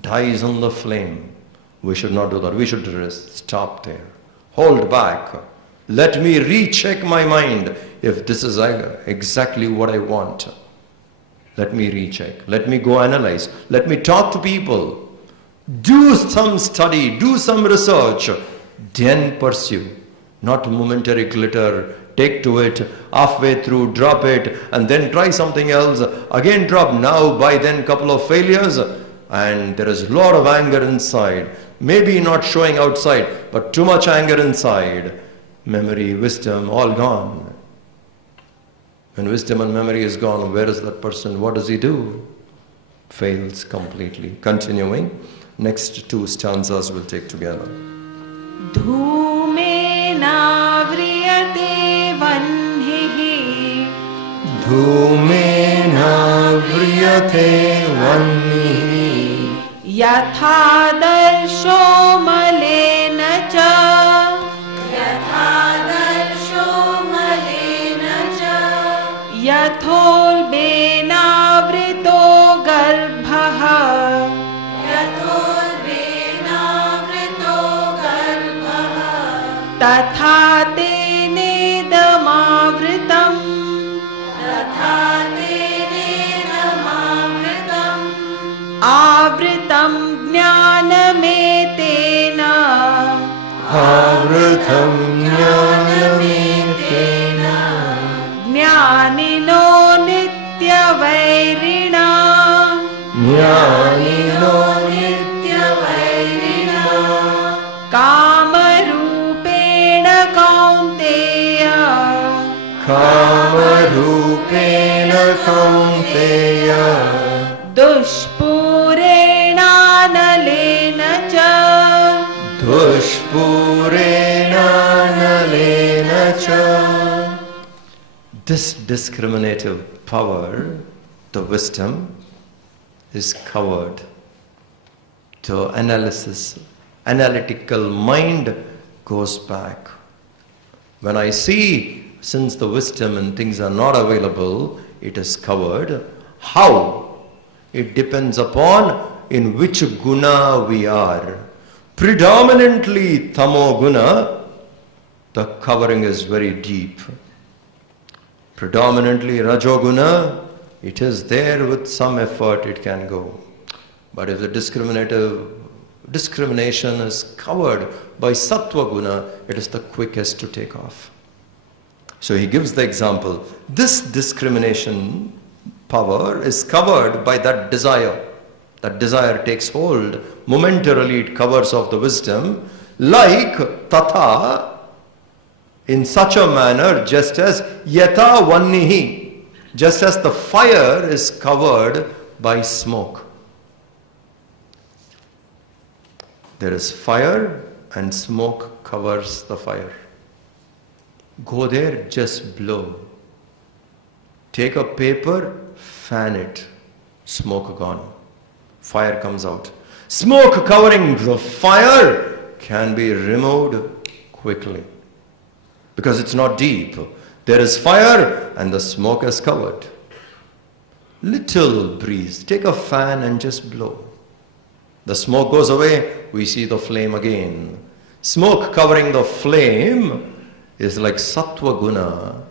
dies on the flame. We should not do that. We should stop there. Hold back. Let me recheck my mind if this is exactly what I want. Let me recheck. Let me go analyze. Let me talk to people. Do some study. Do some research. Then pursue. Not momentary glitter. Take to it. Halfway through, drop it. And then try something else. Again drop. Now, by then, couple of failures. And there is a lot of anger inside. Maybe not showing outside, but too much anger inside. Memory, wisdom, all gone. When wisdom and memory is gone, where is that person? What does he do? Fails completely. Continuing, next two stanzas we'll take together. Dhumena vriyate vanhihi. Dhumena vriyate vanhihi. Yatha darsho malena cha. Yatha darsho malena cha. Yathol benavrito garbhaha. Yathol benavrito garbhaha. Tatha tene damavritam. Tatha tene damavritam. Avritam jnanametena. Avritam jnanametena. Jnanino nityavairina. Jnanino nityavairina. Kamarupena kaunteya. Kamarupena kaunteya. Dushpurena nalena cha. Dushpurena nalena cha. This discriminative power, the wisdom, is covered. The analytical mind goes back. When I see, since the wisdom and things are not available, it is covered. How? It depends upon in which guna we are. Predominantly tamo guna, the covering is very deep. Predominantly rajoguna, it is there with some effort it can go. But if the discrimination is covered by sattva guna, it is the quickest to take off. So he gives the example. This discrimination power is covered by that desire. That desire takes hold. Momentarily it covers off the wisdom. Like tatha, in such a manner, just as yata vannihi, just as the fire is covered by smoke. There is fire and smoke covers the fire. Go there, just blow. Take a paper, fan it. Smoke gone. Fire comes out. Smoke covering the fire can be removed quickly. Because it's not deep. There is fire and the smoke is covered. Little breeze. Take a fan and just blow. The smoke goes away, we see the flame again. Smoke covering the flame is like sattva guna.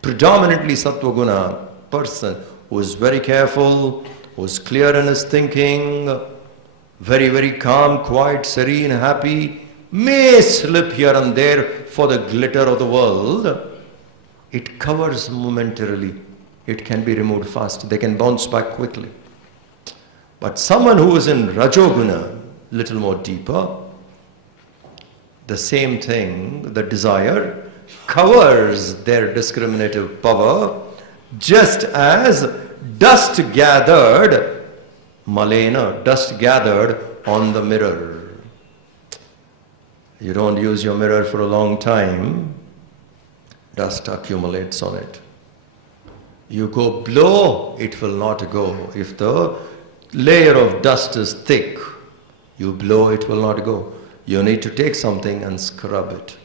Predominantly sattva guna person who is very careful, who is clear in his thinking, very, very calm, quiet, serene, happy, may slip here and there for the glitter of the world. It covers momentarily. it can be removed fast. They can bounce back quickly. But someone who is in Rajoguna, little more deeper, the same thing, the desire, covers their discriminative power, just as dust gathered, malena, dust gathered on the mirror. You don't use your mirror for a long time, dust accumulates on it. You go blow, it will not go. If the layer of dust is thick, you blow, it will not go. You need to take something and scrub it.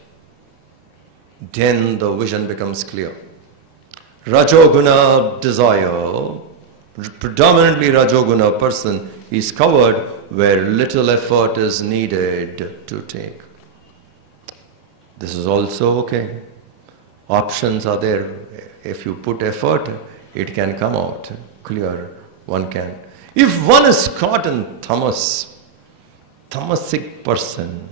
Then the vision becomes clear. Rajoguna desire, predominantly Rajoguna person, is covered where little effort is needed to take. This is also okay. Options are there. If you put effort, it can come out clear. One can. If one is caught in tamasic person,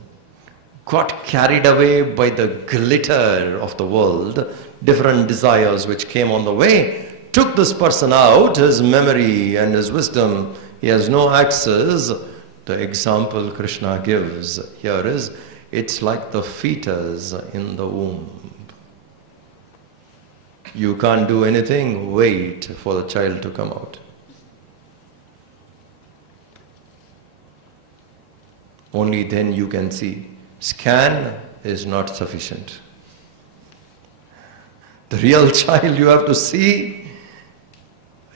got carried away by the glitter of the world, different desires which came on the way, took this person out, his memory and his wisdom, he has no access. The example Krishna gives here is, it's like the fetus in the womb. You can't do anything, wait for the child to come out. Only then you can see. Scan is not sufficient. The real child you have to see.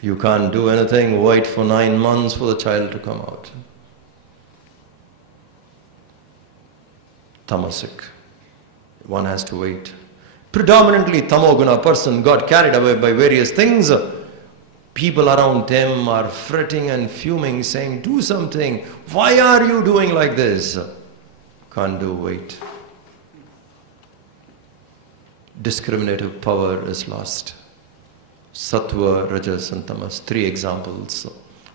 You can't do anything, wait for 9 months for the child to come out. Tamasic. One has to wait. Predominantly tamoguna person got carried away by various things. People around them are fretting and fuming, saying, do something. Why are you doing like this? Can't do, wait. Discriminative power is lost. Sattva, Rajas and Tamas. 3 examples.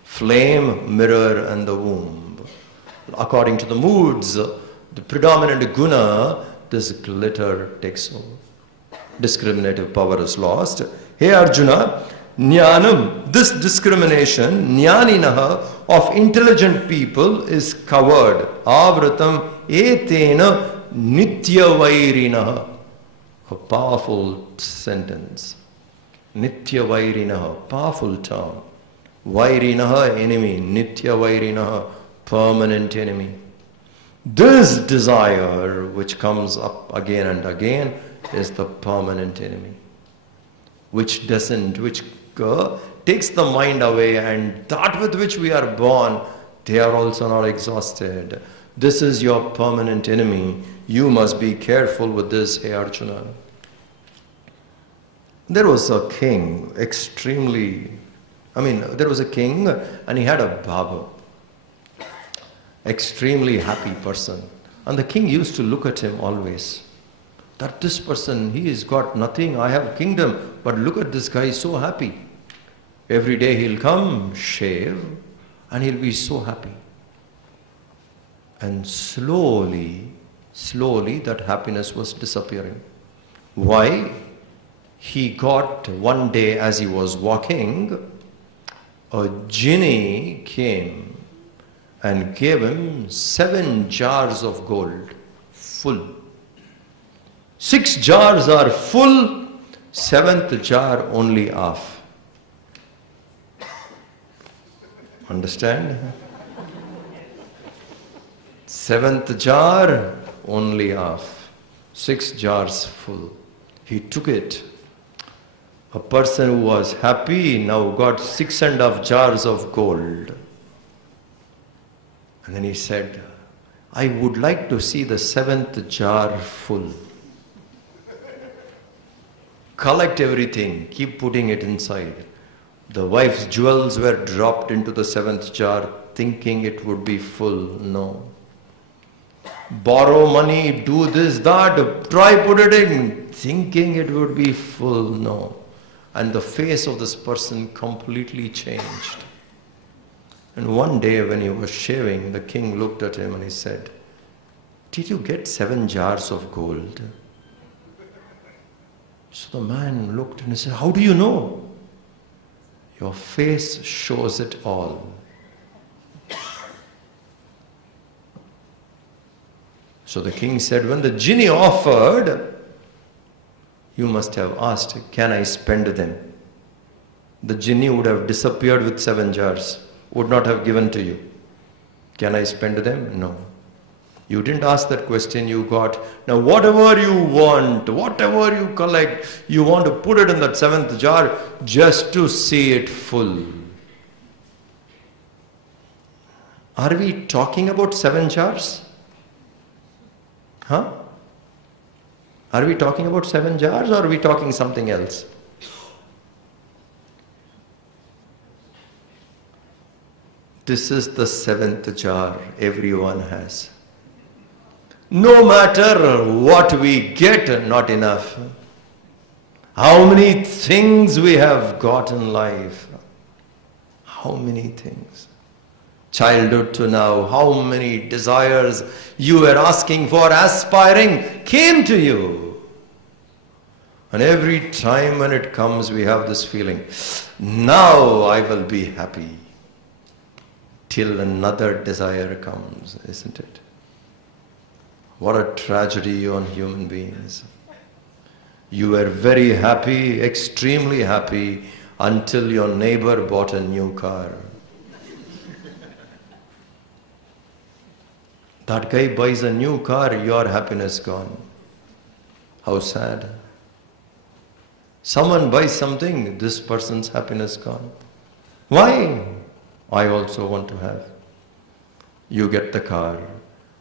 Flame, mirror and the womb. According to the moods, the predominant guna, this glitter takes over. Discriminative power is lost. Hey Arjuna, Jnanam, this discrimination, Jnaninaha, of intelligent people is covered. Avratam etena nityavairinaha. A powerful sentence. Nityavairinaha, powerful term. Vairinaha, enemy. Nityavairinaha, permanent enemy. This desire which comes up again and again is the permanent enemy. Which takes the mind away, and that with which we are born, they are also not exhausted. This is your permanent enemy. You must be careful with this, hey Arjuna. There was a king, there was a king and he had a baba. Extremely happy person. And the king used to look at him always. That this person, he has got nothing, I have a kingdom, but look at this guy, he's so happy. Every day he'll come, shave, and he'll be so happy. And slowly that happiness was disappearing. Why? He got one day as he was walking, a genie came and gave him 7 jars of gold, full. 6 jars are full, 7th jar only half. Understand? 7th jar only half, 6 jars full. He took it. A person who was happy now got 6.5 jars of gold. And then he said, I would like to see the 7th jar full. Collect everything, keep putting it inside. The wife's jewels were dropped into the 7th jar, thinking it would be full. No. Borrow money, do this, that, try put it in, thinking it would be full. No. And the face of this person completely changed. And one day when he was shaving, the king looked at him and he said, did you get 7 jars of gold? So the man looked and he said, how do you know? Your face shows it all. So the king said, when the genie offered, you must have asked, can I spend them? The genie would have disappeared with 7 jars, would not have given to you. Can I spend them? No. You didn't ask that question, you got. Now whatever you want, whatever you collect, you want to put it in that 7th jar just to see it full. Are we talking about 7 jars? Huh? Are we talking about 7 jars or are we talking something else? This is the 7th jar everyone has. No matter what we get, not enough. How many things we have got in life. How many things. Childhood to now, how many desires you were asking for, aspiring, came to you. And every time when it comes, we have this feeling, now I will be happy. Till another desire comes, isn't it? What a tragedy on human beings. You were very happy, extremely happy, until your neighbor bought a new car. That guy buys a new car, your happiness gone. How sad. Someone buys something, this person's happiness gone. Why? I also want to have. You get the car,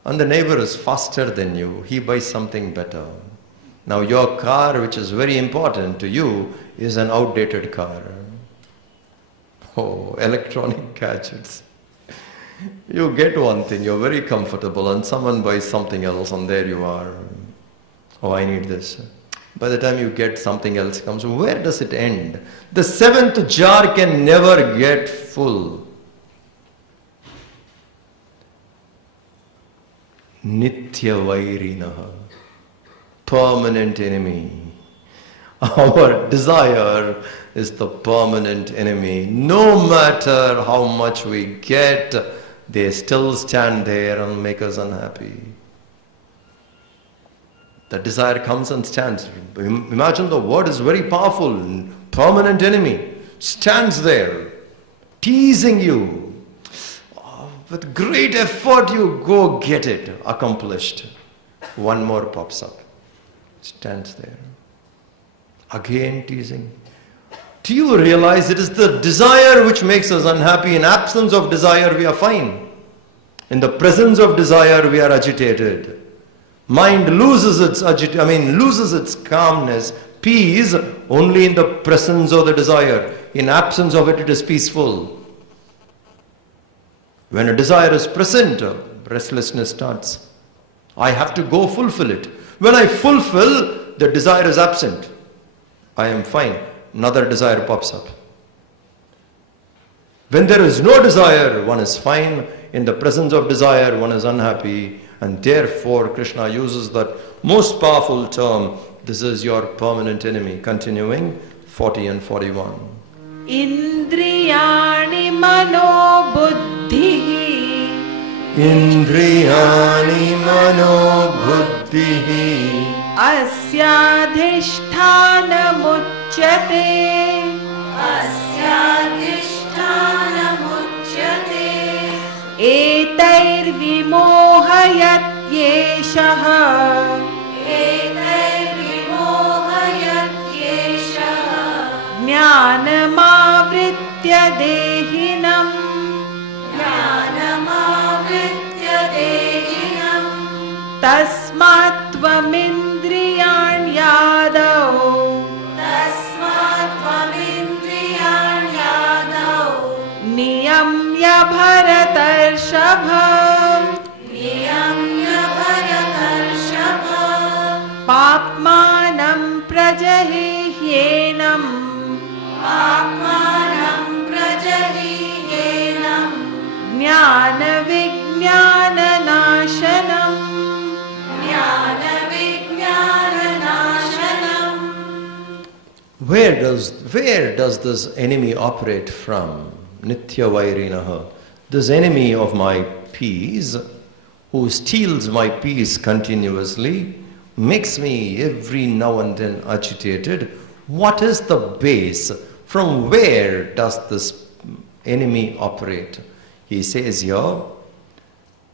and the neighbor is faster than you. He buys something better. Now your car, which is very important to you, is an outdated car. Oh, electronic gadgets. You get one thing, you're very comfortable, and someone buys something else, and there you are. Oh, I need this. By the time you get something else comes, where does it end? The 7th jar can never get full. Nitya Vairinaha, permanent enemy. Our desire is the permanent enemy. No matter how much we get, they still stand there and make us unhappy. The desire comes and stands. Imagine the word is very powerful. Permanent enemy stands there, teasing you. With great effort you go get it, accomplished. One more pops up, stands there. Again teasing. Do you realize it is the desire which makes us unhappy? In absence of desire we are fine. In the presence of desire we are agitated. Mind loses its calmness, peace only in the presence of the desire. In absence of it, it is peaceful. When a desire is present, restlessness starts. I have to go fulfill it. When I fulfill, the desire is absent. I am fine. Another desire pops up. When there is no desire, one is fine. In the presence of desire, one is unhappy. And therefore, Krishna uses that most powerful term, this is your permanent enemy. Continuing, 40 and 41. Indriyani mano buddhi. Indriyani mano buddhi. Asyadhisthana muchyate. Asyadhisthana muchyate. Etair vimohayat yeshaha. Etair vimohayat yeshaha. Jnanamavritya dehinam. Jnanamavritya dehinam. Tasmat tvamindriyan yadav. Tasmat tvamindriyan yadav. Niyamya bharatarshava. Niyamya bharatarshava. Papmanam prajahihyenam. Papmanam prajahihyenam. Jnana vijnana nashanam. Jnana vijnana nashanam. Where does this enemy operate from? Nitya Vairinaha. This enemy of my peace, who steals my peace continuously, makes me every now and then agitated. What is the base? From where does this enemy operate? He says here,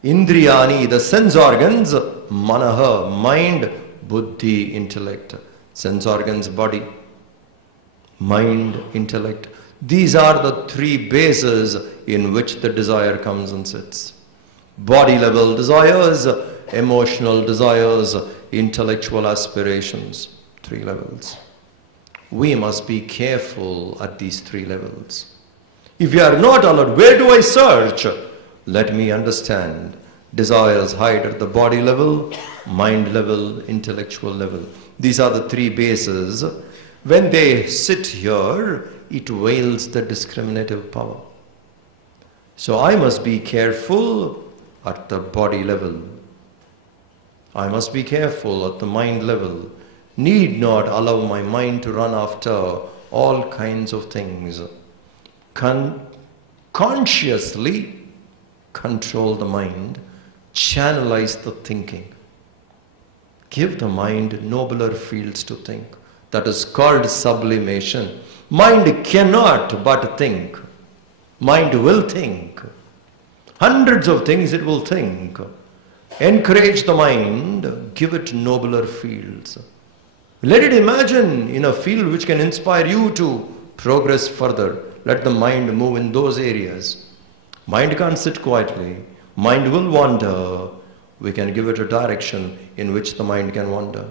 Indriyani, the sense organs, Manaha, mind, Buddhi, intellect. Sense organs, body, mind, intellect. These are the three bases in which the desire comes and sits. Body level desires, emotional desires, intellectual aspirations. Three levels. We must be careful at these three levels. If you are not alert, where do I search? Let me understand. Desires hide at the body level, mind level, intellectual level. These are the three bases. When they sit here, it veils the discriminative power. So I must be careful at the body level. I must be careful at the mind level. Need not allow my mind to run after all kinds of things. Consciously control the mind, channelize the thinking. Give the mind nobler fields to think. That is called sublimation. Mind cannot but think. Mind will think. Hundreds of things it will think. Encourage the mind, give it nobler fields. Let it imagine in a field which can inspire you to progress further. Let the mind move in those areas. Mind can't sit quietly. Mind will wander. We can give it a direction in which the mind can wander.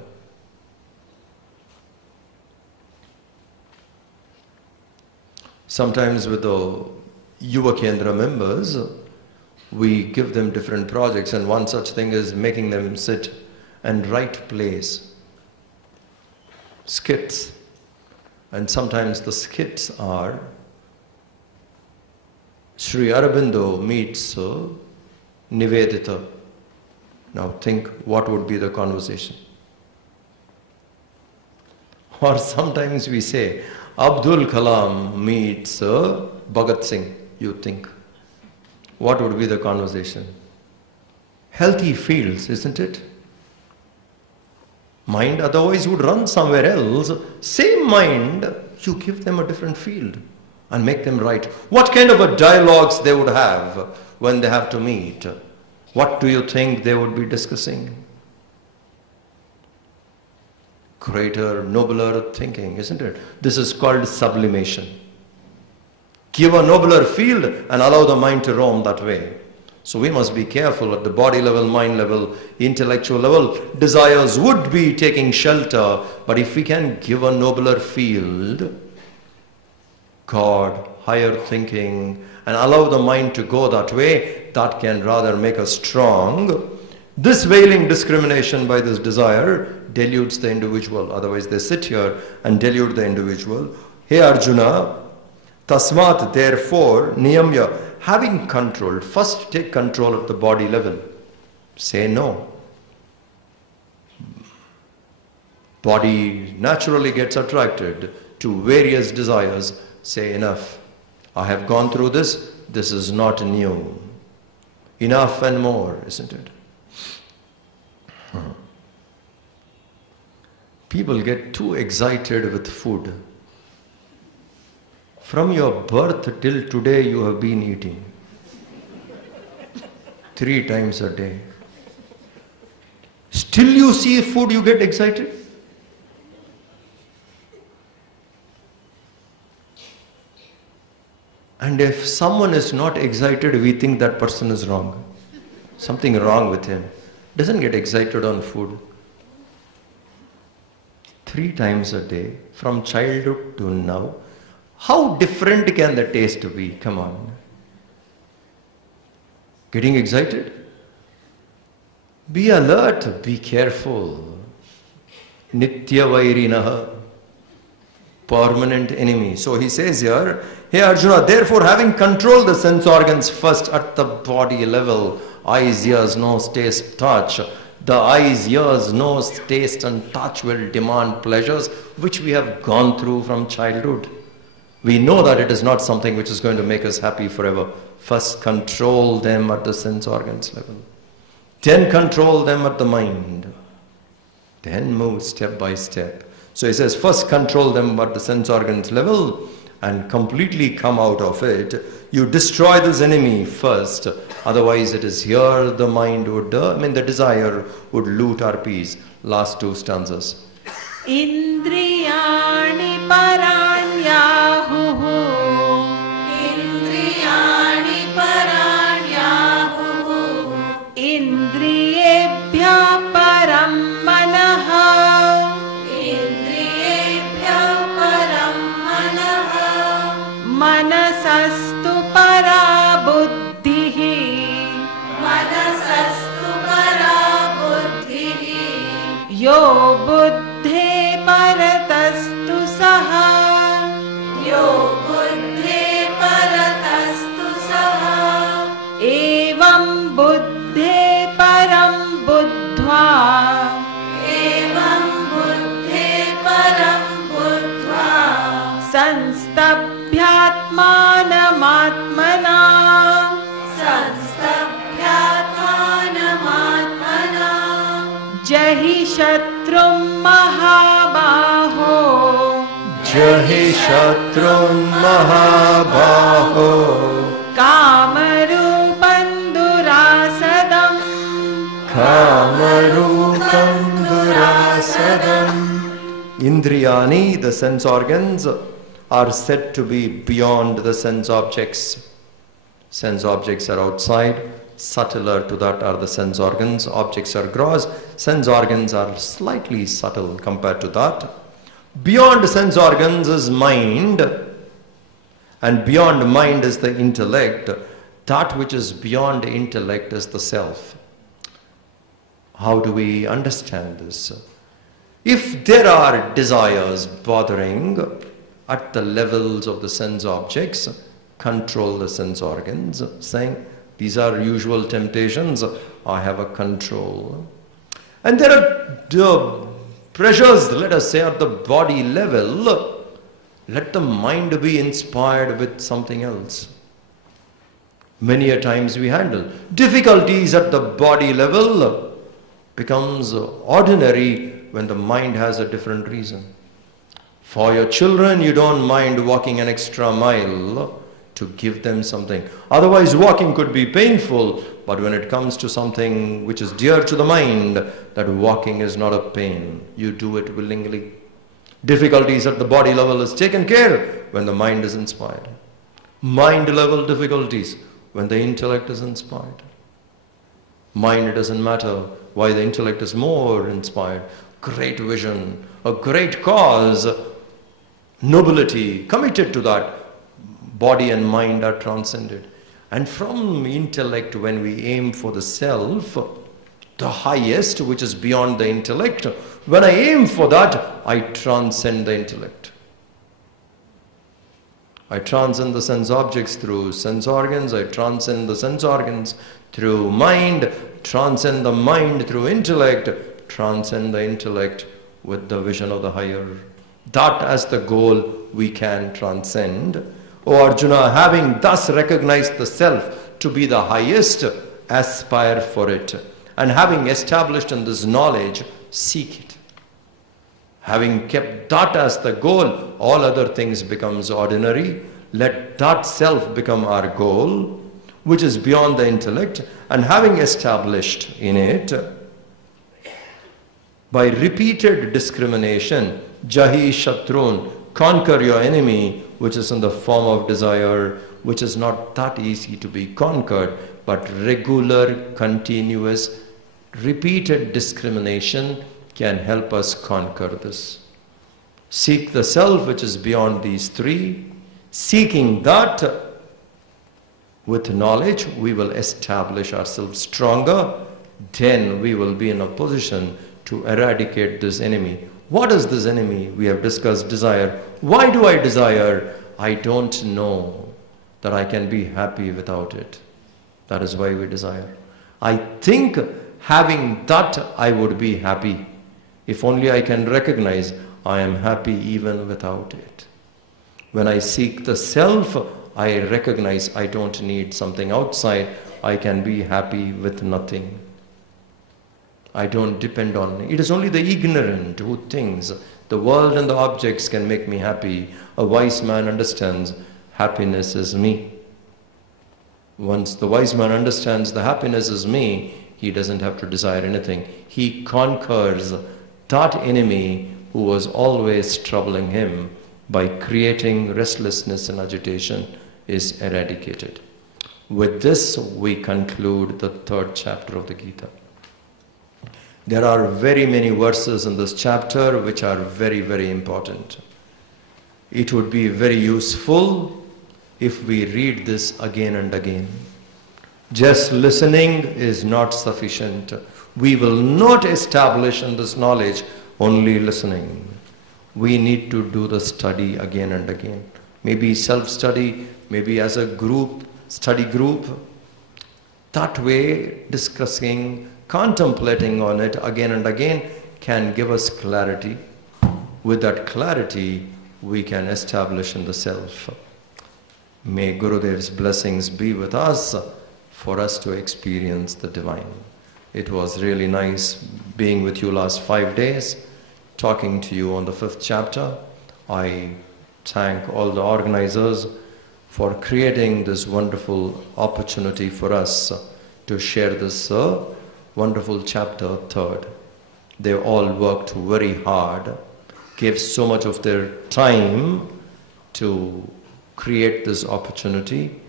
Sometimes with the Yuva Kendra members, we give them different projects, and one such thing is making them sit and write plays, skits. And sometimes the skits are Sri Aurobindo meets Nivedita. Now think what would be the conversation. Or sometimes we say Abdul Kalam meets Bhagat Singh. You think what would be the conversation? Healthy fields, isn't it? Mind otherwise would run somewhere else. Same mind, you give them a different field and make them write. What kind of a dialogues they would have when they have to meet? What do you think they would be discussing? Greater, nobler thinking, isn't it? This is called sublimation. Give a nobler field and allow the mind to roam that way. So we must be careful at the body level, mind level, intellectual level. Desires would be taking shelter, but if we can give a nobler field, God, higher thinking, and allow the mind to go that way, that can rather make us strong. This veiling discrimination by this desire deludes the individual. Otherwise they sit here and delude the individual. Hey Arjuna, tasmat, therefore, niyamya, having control, first take control at the body level. Say no. Body naturally gets attracted to various desires. Say enough. I have gone through this. This is not new. Enough and more, isn't it? People get too excited with food. From your birth till today you have been eating 3 times a day. Still you see food, you get excited? And if someone is not excited, we think that person is wrong. Something wrong with him. Doesn't get excited on food. 3 times a day, from childhood to now. How different can the taste be? Come on. Getting excited? Be alert, be careful. Nitya Vairinaha. Permanent enemy. So he says here, hey Arjuna, therefore having controlled the sense organs first at the body level, eyes, ears, nose, taste, touch, The eyes, ears, nose, taste and touch will demand pleasures which we have gone through from childhood. We know that it is not something which is going to make us happy forever. First control them at the sense organs level. Then control them at the mind. Then move step by step. So he says, first control them at the sense organs level and completely come out of it. You destroy this enemy first. Otherwise it is here the mind would, the desire would loot our peace. Last two stanzas. Indriyani paranyahuhu. Indriyani paranyahuhu. Indriyebhya param manaha. Indriyebhya param manaha. Manasastu para buddhihi. Manasastu para buddhihi. Yo buddhe paratastu saha. Yo buddhe paratastu saha. Evam buddhe param buddhva. Evam buddhe param buddhva. Sanstabhyatmanamatmana. Sanstabhyatmanamatmana. Jahi shatrum mahabaho. Jahi shatrun mahabaho. Kamarupam durasadam. Kamarupam durasadam. Indriyani, the sense organs, are said to be beyond the sense objects. Sense objects are outside. Subtler to that are the sense organs. Objects are gross. Sense organs are slightly subtle compared to that. Beyond sense organs is mind. And beyond mind is the intellect. That which is beyond intellect is the self. How do we understand this? If there are desires bothering at the levels of the sense objects, control the sense organs, saying, these are usual temptations, I have a control. And there are pressures, let us say, at the body level. Let the mind be inspired with something else. Many a times we handle difficulties at the body level becomes ordinary when the mind has a different reason. For your children, you don't mind walking an extra mile to give them something. Otherwise, walking could be painful, but when it comes to something which is dear to the mind, that walking is not a pain. You do it willingly. Difficulties at the body level is taken care when the mind is inspired. Mind level difficulties when the intellect is inspired. Mind, it doesn't matter why the intellect is more inspired. Great vision, a great cause, nobility, committed to that. Body and mind are transcended. And from intellect, when we aim for the self, the highest, which is beyond the intellect, when I aim for that, I transcend the intellect. I transcend the sense objects through sense organs, I transcend the sense organs through mind, transcend the mind through intellect, transcend the intellect with the vision of the higher. That as the goal we can transcend. O Arjuna, having thus recognized the self to be the highest, aspire for it. And having established in this knowledge, seek it. Having kept that as the goal, all other things becomes ordinary. Let that self become our goal, which is beyond the intellect. And having established in it, by repeated discrimination, Jahi Shatrun, conquer your enemy, which is in the form of desire, which is not that easy to be conquered, but regular, continuous, repeated discrimination can help us conquer this. Seek the self which is beyond these three. Seeking that with knowledge, we will establish ourselves stronger. Then we will be in a position to eradicate this enemy. What is this enemy? We have discussed desire. Why do I desire? I don't know that I can be happy without it. That is why we desire. I think having that, I would be happy. If only I can recognize I am happy even without it. When I seek the self, I recognize I don't need something outside. I can be happy with nothing. I don't depend on it. It is only the ignorant who thinks the world and the objects can make me happy. A wise man understands happiness is me. Once the wise man understands the happiness is me, he doesn't have to desire anything. He conquers that enemy who was always troubling him by creating restlessness and agitation, is eradicated. With this, we conclude the 3rd chapter of the Gita. There are very many verses in this chapter which are very, very important. It would be very useful if we read this again and again. Just listening is not sufficient. We will not establish in this knowledge only listening. We need to do the study again and again. Maybe self-study, maybe as a group, study group. That way, discussing, contemplating on it again and again can give us clarity. With that clarity, we can establish in the self. May Gurudev's blessings be with us for us to experience the divine. It was really nice being with you last 5 days, talking to you on the 5th chapter. I thank all the organizers for creating this wonderful opportunity for us to share this wonderful chapter 3rd. They all worked very hard, gave so much of their time to create this opportunity.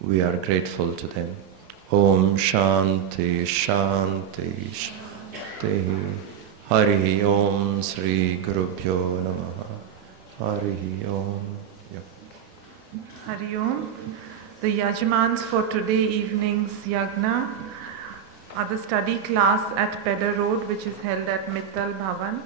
We are grateful to them. Om Shanti Shanti Shanti. Hari Om Sri Gurubhyo Namaha. Hari Om. Hari Om. The Yajmans for today evening's Yagna are the study class at Pedder Road, which is held at Mittal Bhavan.